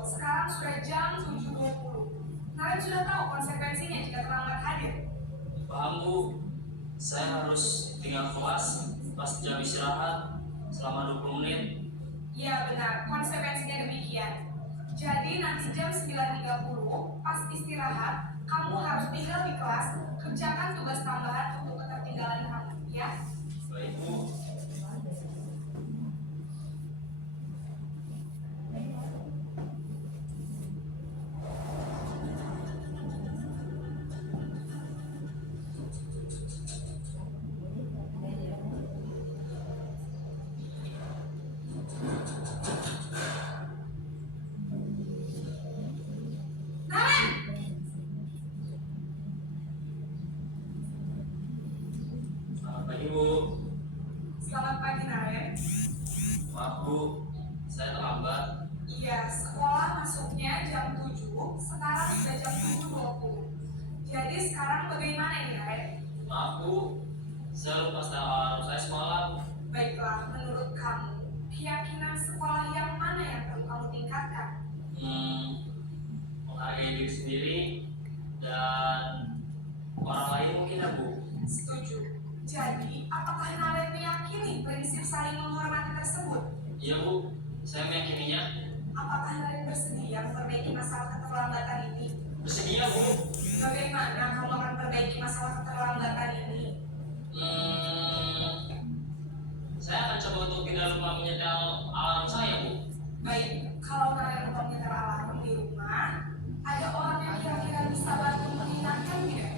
sekarang sudah jam 7.20. Naren sudah tahu konsekuensinya jika terlambat hadir. Paham Bu, saya harus tinggal kelas pas jam istirahat selama 20 menit. Iya benar, konsekuensinya demikian. Jadi nanti jam 9.30 pas istirahat, kamu harus tinggal di kelas, kerjakan tugas tambahan untuk ketertinggalan kamu, ya? Baik Bu. Naren! Selamat pagi Bu. Selamat pagi Naren. Maaf Bu, saya terlambat. Iya, sekolah masuknya jam 7, sekarang sudah jam 7.20. Jadi sekarang bagaimana ini Naren? Maaf Bu, saya lupa setel alarm saya semalam. Baiklah, menurut kamu, keyakinan sekolah yang mana yang perlu kamu tingkatkan? Menghargai diri sendiri dan orang lain mungkin ya Bu. Setuju. Jadi, apakah Naren meyakini prinsip saling menghormati tersebut? Iya Bu, saya meyakininya. Apakah Naren bersedia memperbaiki masalah keterlambatan ini? Bersedia Bu. Bagaimana kamu akan perbaiki masalah keterlambatan ini? Saya akan coba untuk tidak lupa menyetel alarm saya Bu. Baik, kalau Naren lupa menyetel alarm di rumah, ada orang yang kira-kira bisa bantu mengingatkan tidak?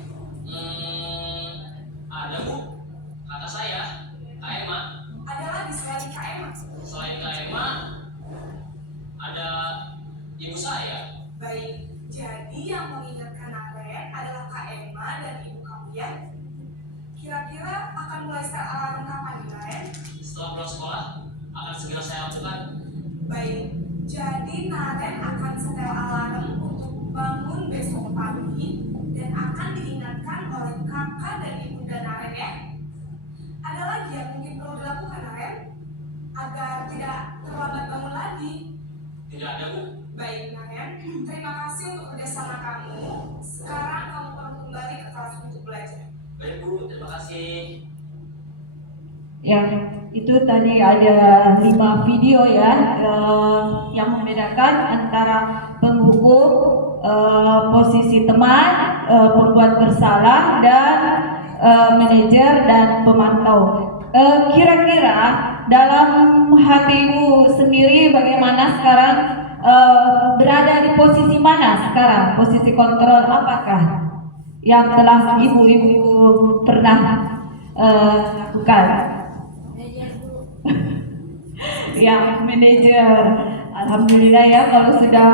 Ada Bu, kata saya, Kak Emma. Ada lagi selain Kak Emma? Selain Kak Emma, ada ibu saya. Baik, jadi yang mengingatkan Naren adalah Kak Emma dan ibu kamu ya? Kira-kira akan mulai setel alarm kapan Naren? Setelah pulang sekolah, akan segera saya lakukan. Baik, jadi Naren akan setel alarm untuk bangun besok pagi dan akan diingatkan oleh kakak dan ibunda Naren ya. Ada lagi yang mungkin perlu dilakukan Naren agar tidak terlambat bangun lagi. Tidak ada Bu. Baik Naren, terima kasih untuk kerjasama kamu. Sekarang kamu perlu kembali ke kelas untuk belajar. Baik Bu, terima kasih. Ya, itu tadi ada 5 video ya yang membedakan antara penghukum, posisi teman, pembuat bersalah dan manajer dan pemantau. Kira-kira dalam hatimu sendiri bagaimana sekarang, berada di posisi mana sekarang? Posisi kontrol apakah yang telah ibu-ibu pernah lakukan? Ya, manajer. Alhamdulillah ya kalau sudah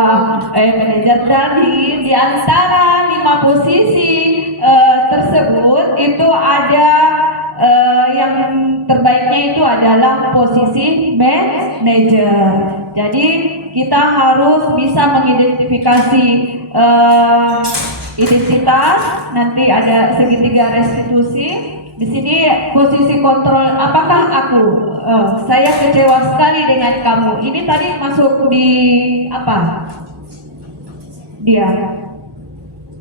manajer. Tadi di antara 5 posisi tersebut itu ada yang terbaiknya itu adalah posisi manajer. Jadi kita harus bisa mengidentifikasi identitas. Nanti ada segitiga restitusi. Di sini posisi kontrol, apakah aku? Saya kecewa sekali dengan kamu. Ini tadi masuk di apa? Dia.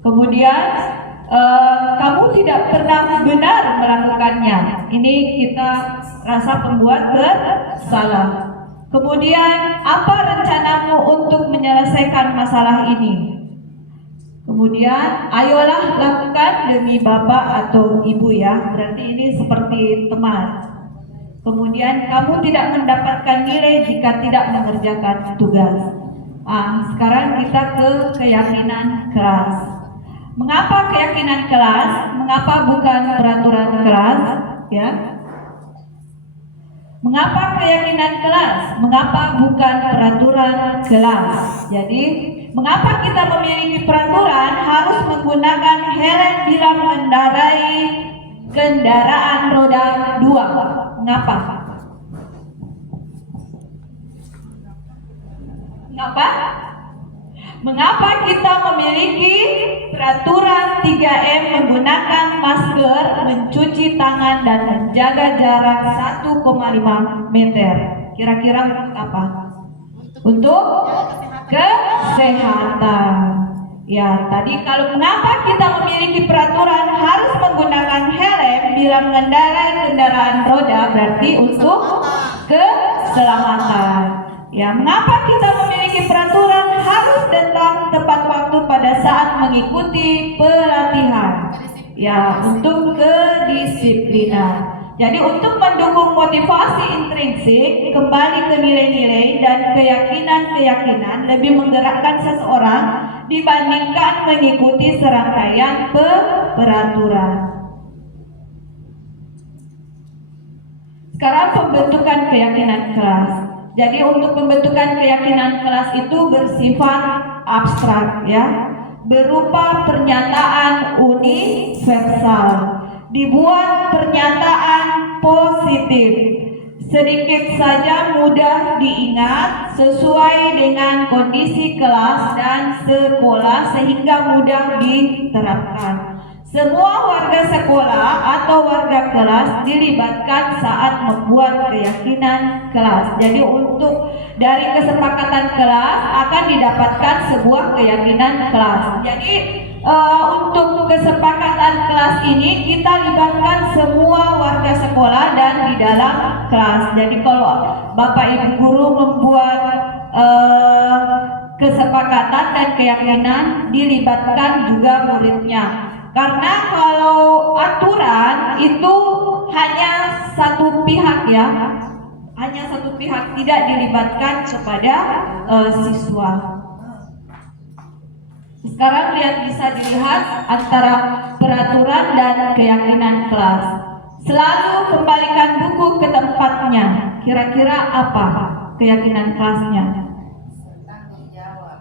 Kemudian kamu tidak pernah benar melakukannya. Ini kita rasa pembuat bersalah. Kemudian apa rencanamu untuk menyelesaikan masalah ini? Kemudian ayolah lakukan demi bapak atau ibu ya. Berarti ini seperti teman. Kemudian kamu tidak mendapatkan nilai jika tidak mengerjakan tugas. Sekarang kita ke keyakinan kelas. Mengapa keyakinan kelas? Mengapa bukan peraturan kelas? Ya. Mengapa keyakinan kelas? Mengapa bukan peraturan kelas? Jadi mengapa kita memiliki peraturan harus menggunakan helm bila mengendarai kendaraan roda 2? Mengapa? Mengapa? Mengapa kita memiliki peraturan 3M menggunakan masker, mencuci tangan dan menjaga jarak 1,5 meter? Kira-kira untuk apa? Untuk kesehatan. Ya, tadi kalau mengapa kita memiliki peraturan harus menggunakan helm bila mengendarai kendaraan roda, berarti untuk keselamatan. Ya, mengapa kita memiliki peraturan harus datang tepat waktu pada saat mengikuti pelatihan? Ya, untuk kedisiplinan. Jadi untuk mendukung motivasi intrinsik, kembali ke nilai-nilai dan keyakinan-keyakinan lebih menggerakkan seseorang dibandingkan mengikuti serangkaian peraturan. Sekarang pembentukan keyakinan kelas. Jadi untuk pembentukan keyakinan kelas itu bersifat abstrak ya, berupa pernyataan universal. Dibuat pernyataan positif, sedikit saja mudah diingat, sesuai dengan kondisi kelas dan sekolah sehingga mudah diterapkan. Semua warga sekolah atau warga kelas dilibatkan saat membuat keyakinan kelas. Jadi untuk dari kesepakatan kelas akan didapatkan sebuah keyakinan kelas. Jadi untuk kesepakatan kelas ini kita libatkan semua warga sekolah dan di dalam kelas. Jadi kalau Bapak Ibu guru membuat kesepakatan dan keyakinan, dilibatkan juga muridnya. Karena kalau aturan itu hanya satu pihak ya, hanya satu pihak, tidak dilibatkan kepada siswa. Sekarang bisa dilihat antara peraturan dan keyakinan kelas. Selalu kembalikan buku ke tempatnya. Kira-kira apa keyakinan kelasnya?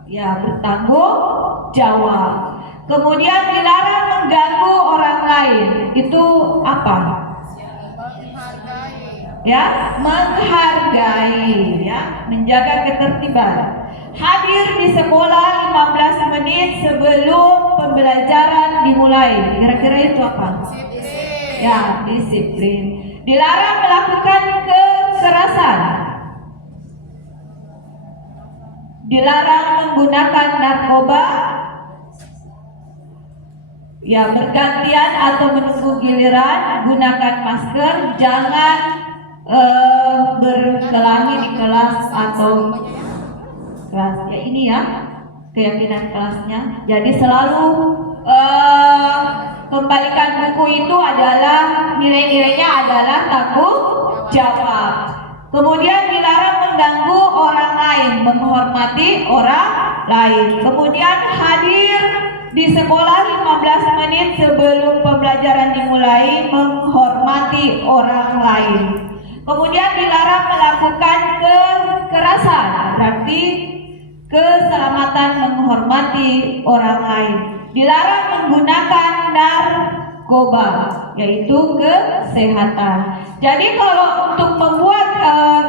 Ya, bertanggung jawab. Kemudian dilarang mengganggu orang lain. Itu apa? Ya, menghargai, ya, menjaga ketertiban. Hadir di sekolah 15 menit sebelum pembelajaran dimulai. Kira-kira itu apa? Ya, disiplin. Dilarang melakukan kekerasan. Dilarang menggunakan narkoba. Ya, bergantian atau menunggu giliran, gunakan masker, jangan berkelahi di kelas atau kelas. Ya, ini ya keyakinan kelasnya. Jadi selalu kembalikan buku itu adalah nilai-nilainya adalah tanggung jawab. Kemudian dilarang mengganggu orang lain, menghormati orang lain. Kemudian hadir di sekolah 15 menit sebelum pembelajaran dimulai, menghormati orang lain. Kemudian dilarang melakukan kekerasan, berarti keselamatan, menghormati orang lain. Dilarang menggunakan narkoba, yaitu kesehatan. Jadi kalau untuk membuat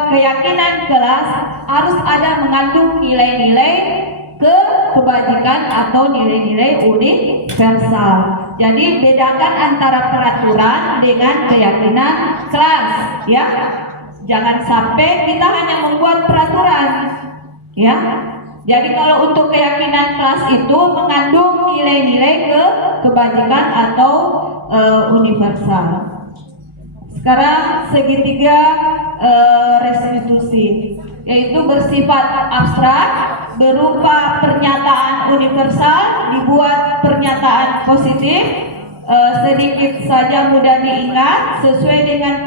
keyakinan kelas harus ada mengandung nilai-nilai kebajikan atau nilai-nilai universal. Jadi bedakan antara peraturan dengan keyakinan kelas, ya. Jangan sampai kita hanya membuat peraturan, ya. Jadi kalau untuk keyakinan kelas itu mengandung nilai-nilai kebajikan atau universal. Sekarang segitiga restitusi, yaitu bersifat abstrak, berupa pernyataan universal, dibuat pernyataan positif, sedikit saja mudah diingat, sesuai dengan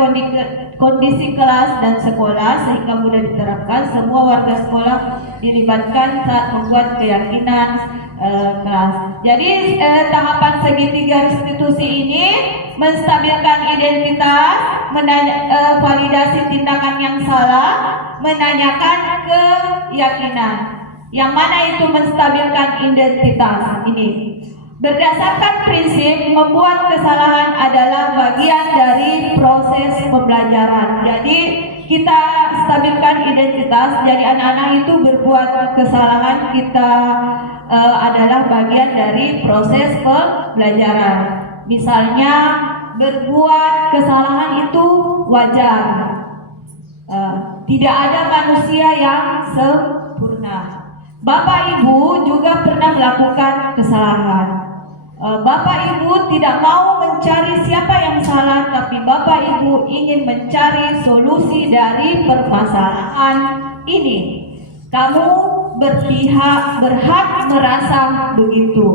kondisi kelas dan sekolah sehingga mudah diterapkan. Semua warga sekolah dilibatkan saat membuat keyakinan kelas. Jadi tahapan segitiga restitusi ini menstabilkan identitas, validasi tindakan yang salah, menanyakan keyakinan. Yang mana itu menstabilkan identitas ini? Berdasarkan prinsip membuat kesalahan adalah bagian dari proses pembelajaran. Jadi kita stabilkan identitas. Jadi anak-anak itu berbuat kesalahan, kita adalah bagian dari proses pembelajaran. Misalnya berbuat kesalahan itu wajar. Tidak ada manusia yang sempurna. Bapak Ibu juga pernah melakukan kesalahan. Bapak Ibu tidak mau mencari siapa yang salah, tapi Bapak Ibu ingin mencari solusi dari permasalahan ini. Kamu berhak merasa begitu.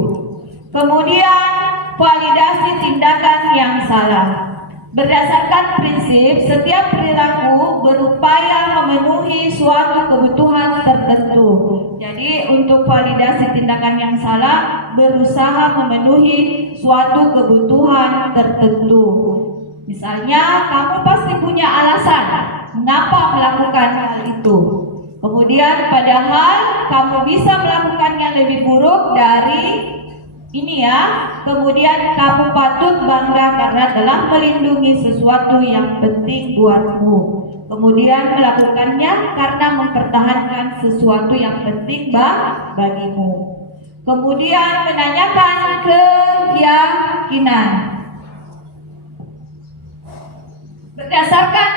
Kemudian validasi tindakan yang salah. Berdasarkan prinsip, setiap perilaku berupaya memenuhi suatu kebutuhan tertentu. Jadi untuk validasi tindakan yang salah, berusaha memenuhi suatu kebutuhan tertentu. Misalnya, kamu pasti punya alasan mengapa melakukan hal itu. Kemudian padahal kamu bisa melakukannya lebih buruk dari ini ya. Kemudian kamu patut bangga karena telah melindungi sesuatu yang penting buatmu. Kemudian melakukannya karena mempertahankan sesuatu yang penting bagimu. Kemudian menanyakan keyakinan. Berdasarkan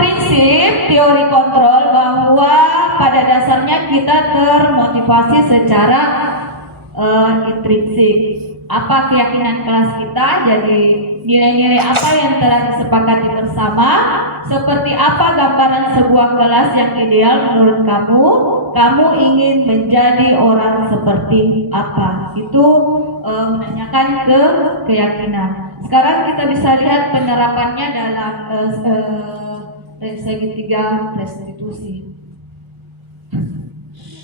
prinsip teori kontrol bahwa pada dasarnya kita termotivasi secara intrinsik. Apa keyakinan kelas kita, jadi nilai-nilai apa yang telah disepakati bersama, seperti apa gambaran sebuah kelas yang ideal menurut kamu ingin menjadi orang seperti apa. Itu menanyakan keyakinan. Sekarang kita bisa lihat penerapannya dalam segitiga restitusi.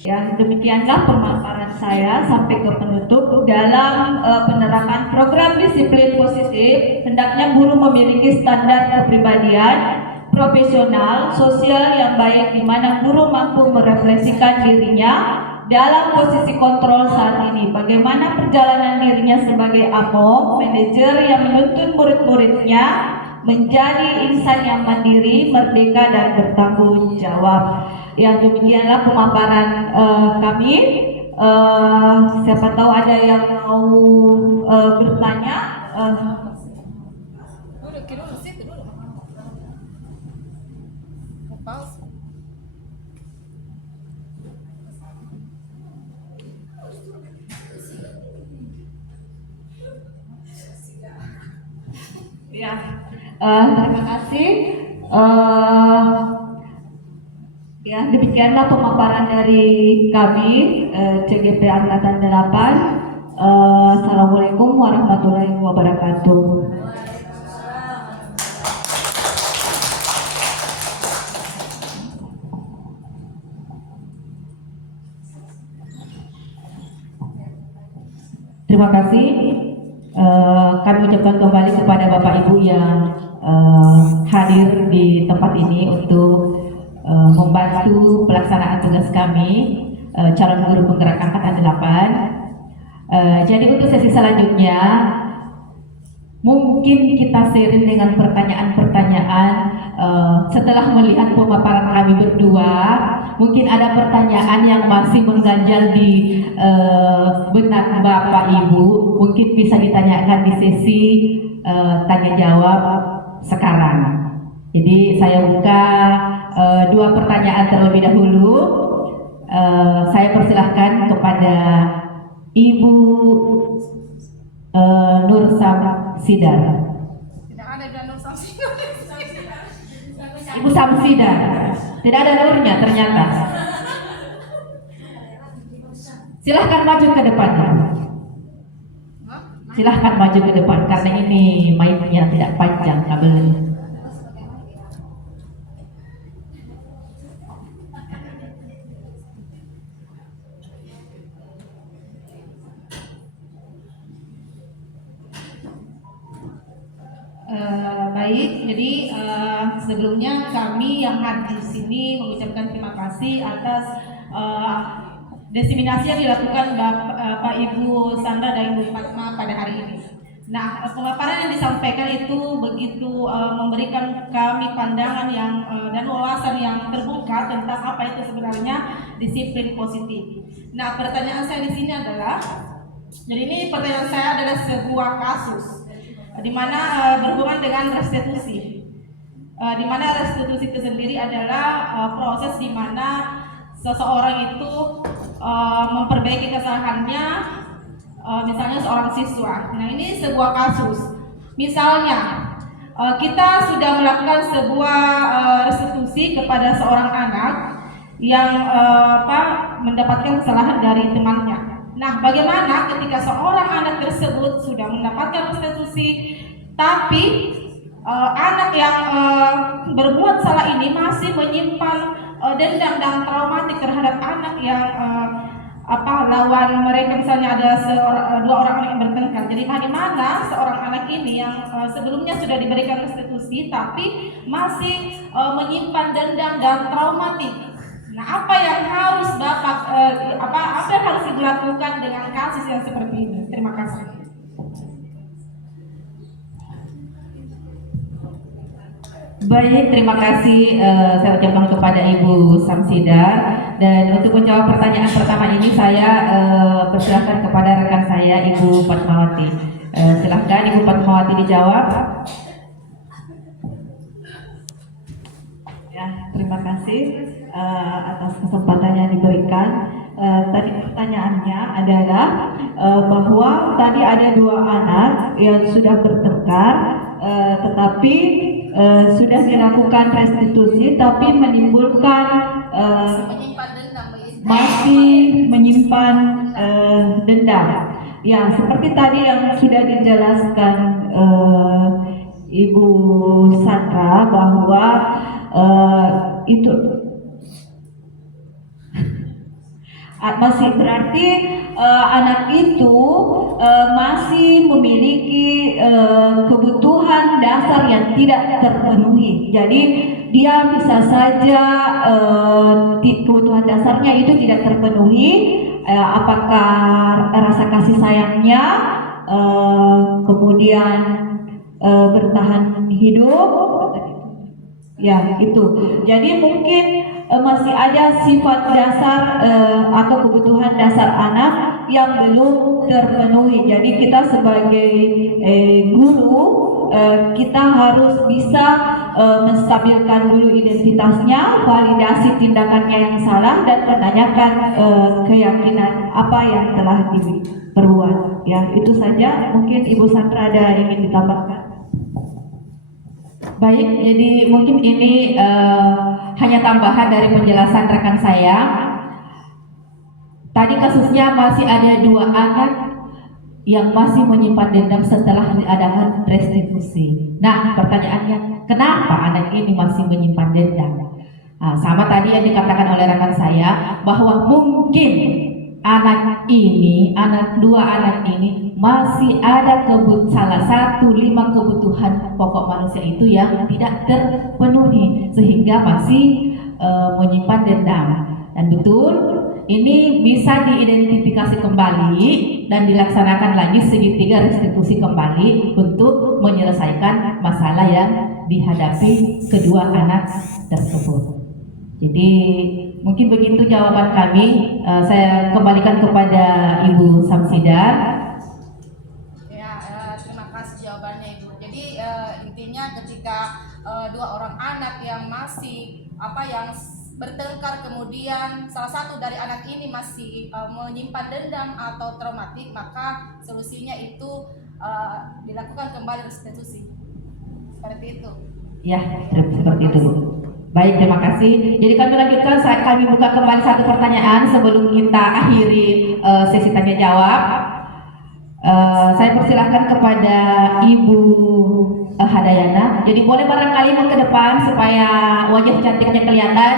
Ya, demikianlah pemaparan saya sampai ke penutup. Dalam penerapan program disiplin positif, hendaknya guru memiliki standar kepribadian profesional, sosial yang baik, di mana guru mampu merefleksikan dirinya dalam posisi kontrol saat ini. Bagaimana perjalanan dirinya sebagai AMO, manajer yang menuntun murid-muridnya menjadi insan yang mandiri, merdeka, dan bertanggung jawab. Yang demikianlah pemaparan kami. Siapa tahu ada yang mau bertanya. Ya, terima kasih. Ya, demikianlah pemaparan dari kami CGP Angkatan 8. Assalamualaikum warahmatullahi wabarakatuh. Terima kasih. Kami ucapkan kembali kepada Bapak Ibu yang hadir di tempat ini untuk membantu pelaksanaan tugas kami, calon guru penggerak Angkatan 8. Jadi untuk sesi selanjutnya mungkin kita sharing dengan pertanyaan-pertanyaan setelah melihat pemaparan kami berdua. Mungkin ada pertanyaan yang masih mengganjal di benak Bapak Ibu, mungkin bisa ditanyakan di sesi tanya jawab sekarang. Jadi saya buka dua pertanyaan terlebih dahulu. Saya persilahkan kepada Ibu Nur Samsidar. Ibu Samsidar. Tidak ada nurnya ternyata. Silahkan maju ke depan. Silahkan maju ke depan karena ini mic-nya tidak panjang kabelnya. Baik, jadi sebelumnya kami yang hadir di sini mengucapkan terima kasih atas diseminasi yang dilakukan Bapak Ibu Sandra dan Ibu Fatma pada hari ini. Nah, pemaparan yang disampaikan itu begitu memberikan kami pandangan yang dan wawasan yang terbuka tentang apa itu sebenarnya disiplin positif. Nah, pertanyaan saya di sini adalah, jadi ini pertanyaan saya adalah sebuah kasus di mana berhubungan dengan restitusi. Di mana restitusi itu sendiri adalah proses di mana seseorang itu memperbaiki kesalahannya, misalnya seorang siswa. Nah, ini sebuah kasus. Misalnya kita sudah melakukan sebuah restitusi kepada seorang anak yang mendapatkan kesalahan dari temannya. Nah, bagaimana ketika seorang anak tersebut sudah mendapatkan restitusi, tapi anak yang berbuat salah ini masih menyimpan dendam dan traumatik terhadap anak yang lawan mereka, misalnya ada dua orang anak yang bertengkar. Jadi bagaimana seorang anak ini yang sebelumnya sudah diberikan restitusi tapi masih menyimpan dendam dan traumatik. Nah, apa yang harus Bapak apa yang harus dilakukan dengan kasus yang seperti ini? Terima kasih. Baik, terima kasih saya ucapkan kepada Ibu Samsidar. Dan untuk menjawab pertanyaan pertama ini saya persilahkan kepada rekan saya Ibu Fatmawati. Silahkan Ibu Fatmawati dijawab. Ya, terima kasih atas kesempatan yang diberikan. Tadi pertanyaannya adalah bahwa tadi ada dua anak yang sudah bertengkar, tetapi sudah dilakukan restitusi, tapi menimbulkan masih menyimpan dendam. Ya, seperti tadi yang sudah dijelaskan Ibu Sandra bahwa itu masih berarti anak itu masih memiliki kebutuhan dasar yang tidak terpenuhi. Jadi dia bisa saja kebutuhan dasarnya itu tidak terpenuhi, apakah rasa kasih sayangnya, kemudian bertahan hidup, ya itu. Jadi mungkin masih ada sifat dasar atau kebutuhan dasar anak yang belum terpenuhi. Jadi kita sebagai guru kita harus bisa menstabilkan dulu identitasnya, validasi tindakannya yang salah, dan menanyakan keyakinan apa yang telah diperbuat. Ya, itu saja. Mungkin Ibu Sandra ada ingin ditambahkan? Baik, jadi mungkin ini hanya tambahan dari penjelasan rekan saya. Tadi kasusnya masih ada dua anak yang masih menyimpan dendam setelah diadakan restitusi. Nah, pertanyaannya, kenapa anak ini masih menyimpan dendam? Nah, sama tadi yang dikatakan oleh rekan saya, bahwa mungkin dua anak ini masih ada salah satu 5 kebutuhan pokok manusia itu yang tidak terpenuhi, sehingga masih menyimpan dendam. Dan betul, ini bisa diidentifikasi kembali dan dilaksanakan lagi segitiga restitusi kembali untuk menyelesaikan masalah yang dihadapi kedua anak tersebut. Jadi mungkin begitu jawaban kami. Saya kembalikan kepada Ibu Samsidar. Ya, terima kasih jawabannya Ibu. Jadi intinya ketika dua orang anak yang masih yang bertengkar, kemudian salah satu dari anak ini masih menyimpan dendam atau traumatik, maka solusinya itu dilakukan kembali restitusi. Seperti itu. Ya, seperti itu. Baik, terima kasih. Jadi kami lanjutkan, kami buka kembali satu pertanyaan sebelum kita akhiri sesi tanya jawab. Saya persilahkan kepada Ibu Hadayana. Jadi boleh barangkali ke depan supaya wajah cantiknya kelihatan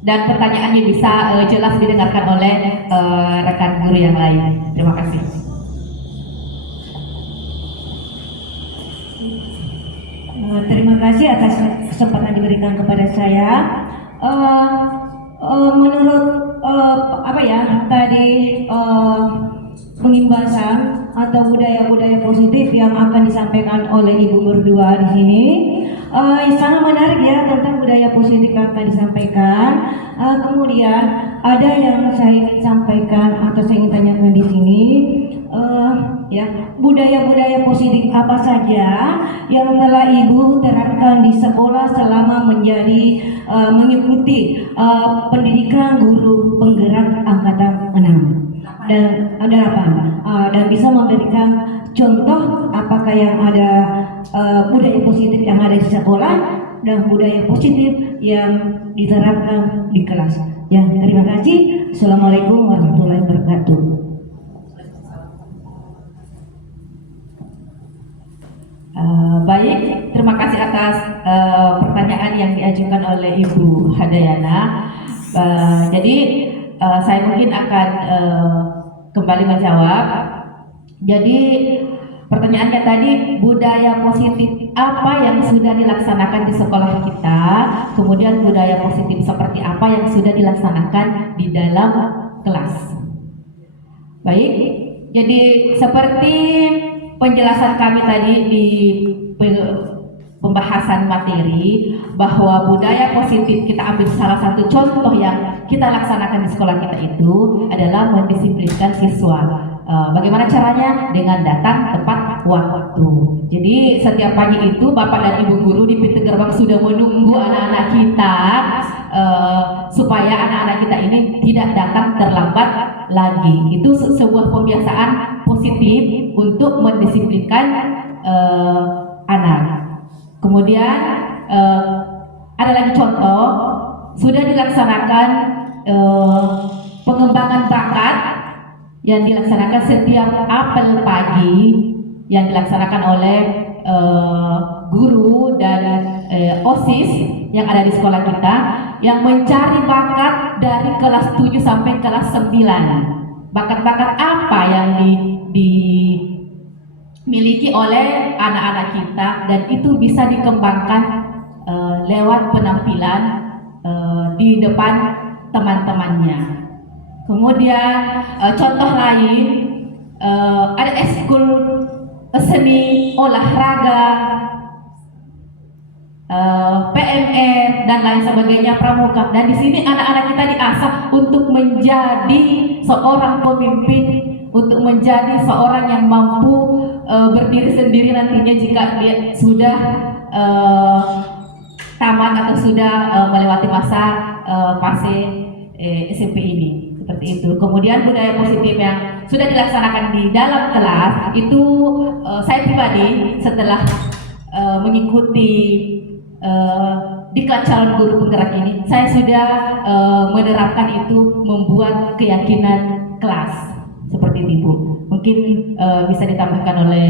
dan pertanyaannya bisa jelas didengarkan oleh rekan guru yang lain. Terima kasih. Terima kasih atas kesempatan diberikan kepada saya. Menurut tadi pengimbasan atau budaya-budaya positif yang akan disampaikan oleh Ibu berdua di sini, Sangat menarik ya tentang budaya positif yang tadi disampaikan. Kemudian ada yang saya ingin sampaikan atau saya ingin tanyakan di sini. Ya, budaya-budaya positif apa saja yang telah Ibu terapkan di sekolah selama mengikuti pendidikan guru penggerak angkatan 6 dan 8, dan bisa memberikan contoh apakah yang ada budaya positif yang ada di sekolah dan budaya positif yang diterapkan di kelas. Ya, terima kasih. Assalamualaikum warahmatullahi wabarakatuh. Baik, terima kasih atas pertanyaan yang diajukan oleh Ibu Hadayana. Jadi saya mungkin akan kembali menjawab. Jadi pertanyaannya tadi, budaya positif apa yang sudah dilaksanakan di sekolah kita, kemudian budaya positif seperti apa yang sudah dilaksanakan di dalam kelas. Baik, jadi seperti penjelasan kami tadi di pembahasan materi, bahwa budaya positif kita ambil salah satu contoh yang kita laksanakan di sekolah kita itu adalah mendisiplinkan siswa. Bagaimana caranya? Dengan datang tepat waktu. Jadi setiap pagi itu Bapak dan Ibu guru di pintu gerbang sudah menunggu anak-anak kita, supaya anak-anak kita ini tidak datang terlambat lagi. Itu sebuah pembiasaan positif untuk mendisiplinkan anak. Kemudian ada lagi contoh, sudah dilaksanakan pengembangan bakat yang dilaksanakan setiap apel pagi yang dilaksanakan oleh guru dan OSIS yang ada di sekolah kita, yang mencari bakat dari kelas 7 sampai kelas 9. Bakat-bakat apa yang dimiliki oleh anak-anak kita, dan itu bisa dikembangkan lewat penampilan di depan teman-temannya. Kemudian contoh lain, ada ekskul seni, olahraga, PMR dan lain sebagainya, pramuka. Dan di sini anak-anak kita diasah untuk menjadi seorang pemimpin, untuk menjadi seorang yang mampu berdiri sendiri nantinya jika dia sudah tamat atau sudah melewati masa fase SMP ini. Seperti itu. Kemudian budaya positif yang sudah dilaksanakan di dalam kelas itu, saya pribadi setelah mengikuti diklat calon guru penggerak ini, saya sudah menerapkan itu, membuat keyakinan kelas seperti itu, Bu. Mungkin bisa ditambahkan oleh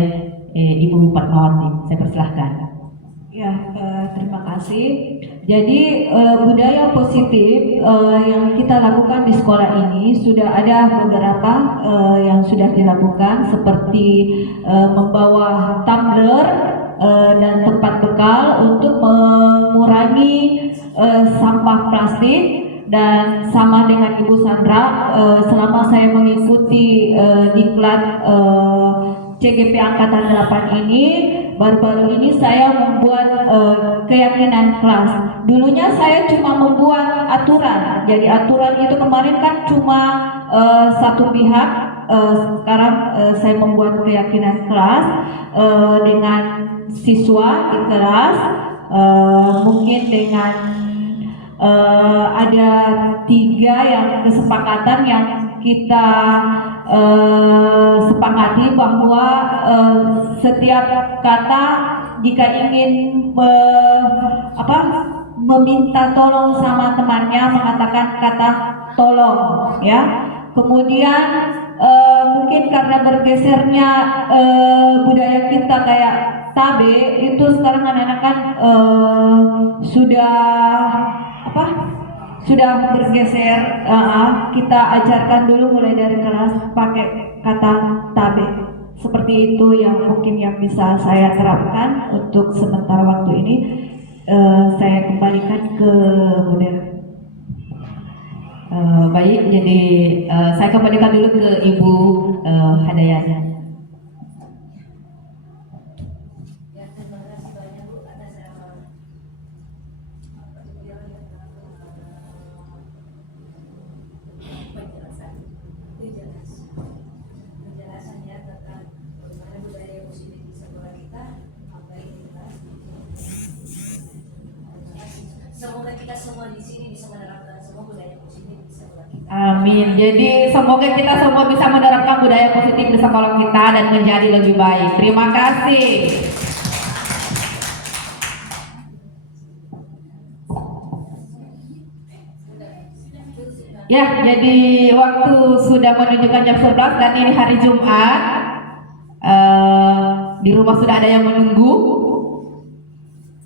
Ibu Fatmawati. Saya persilahkan. Ya, terima kasih. Jadi budaya positif yang kita lakukan di sekolah ini sudah ada beberapa yang sudah dilakukan, seperti membawa tumbler dan tempat bekal untuk mengurangi sampah plastik. Dan sama dengan Ibu Sandra, selama saya mengikuti diklat CGP Angkatan 8 ini, baru-baru ini saya membuat keyakinan kelas. Dulunya saya cuma membuat aturan. Jadi aturan itu kemarin kan cuma satu pihak. Sekarang saya membuat keyakinan kelas dengan siswa di kelas, mungkin dengan ada 3 yang kesepakatan yang kita sepakati, bahwa setiap kata jika ingin meminta tolong sama temannya, mengatakan kata tolong, ya. Kemudian mungkin karena bergesernya budaya kita kayak tabe, itu sekarang anak-anak kan sudah bergeser. Kita ajarkan dulu mulai dari kelas pakai kata tabe. Seperti itu yang mungkin yang bisa saya terapkan untuk sementara waktu ini. Saya kembalikan ke moderator. Baik, jadi saya kembalikan dulu ke Ibu Hadayana. Semoga kita semua di sini bisa menerapkan semua budaya positif di sekolah kita. Amin. Jadi semoga kita semua bisa menerapkan budaya positif di sekolah kita dan menjadi lebih baik. Terima kasih. Ya, jadi waktu sudah menunjukkan jam 11 dan ini hari Jumat. Di rumah sudah ada yang menunggu,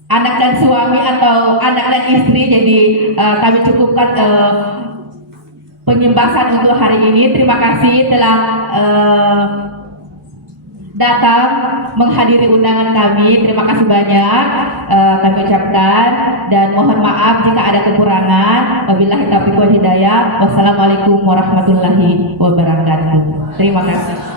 anak dan suami atau anak dan istri. Jadi kami cukupkan penyembasan untuk hari ini. Terima kasih telah datang menghadiri undangan kami. Terima kasih banyak kami ucapkan dan mohon maaf jika ada kekurangan. Wabillahi taufiq wal hidayah. Wassalamualaikum warahmatullahi wabarakatuh. Terima kasih.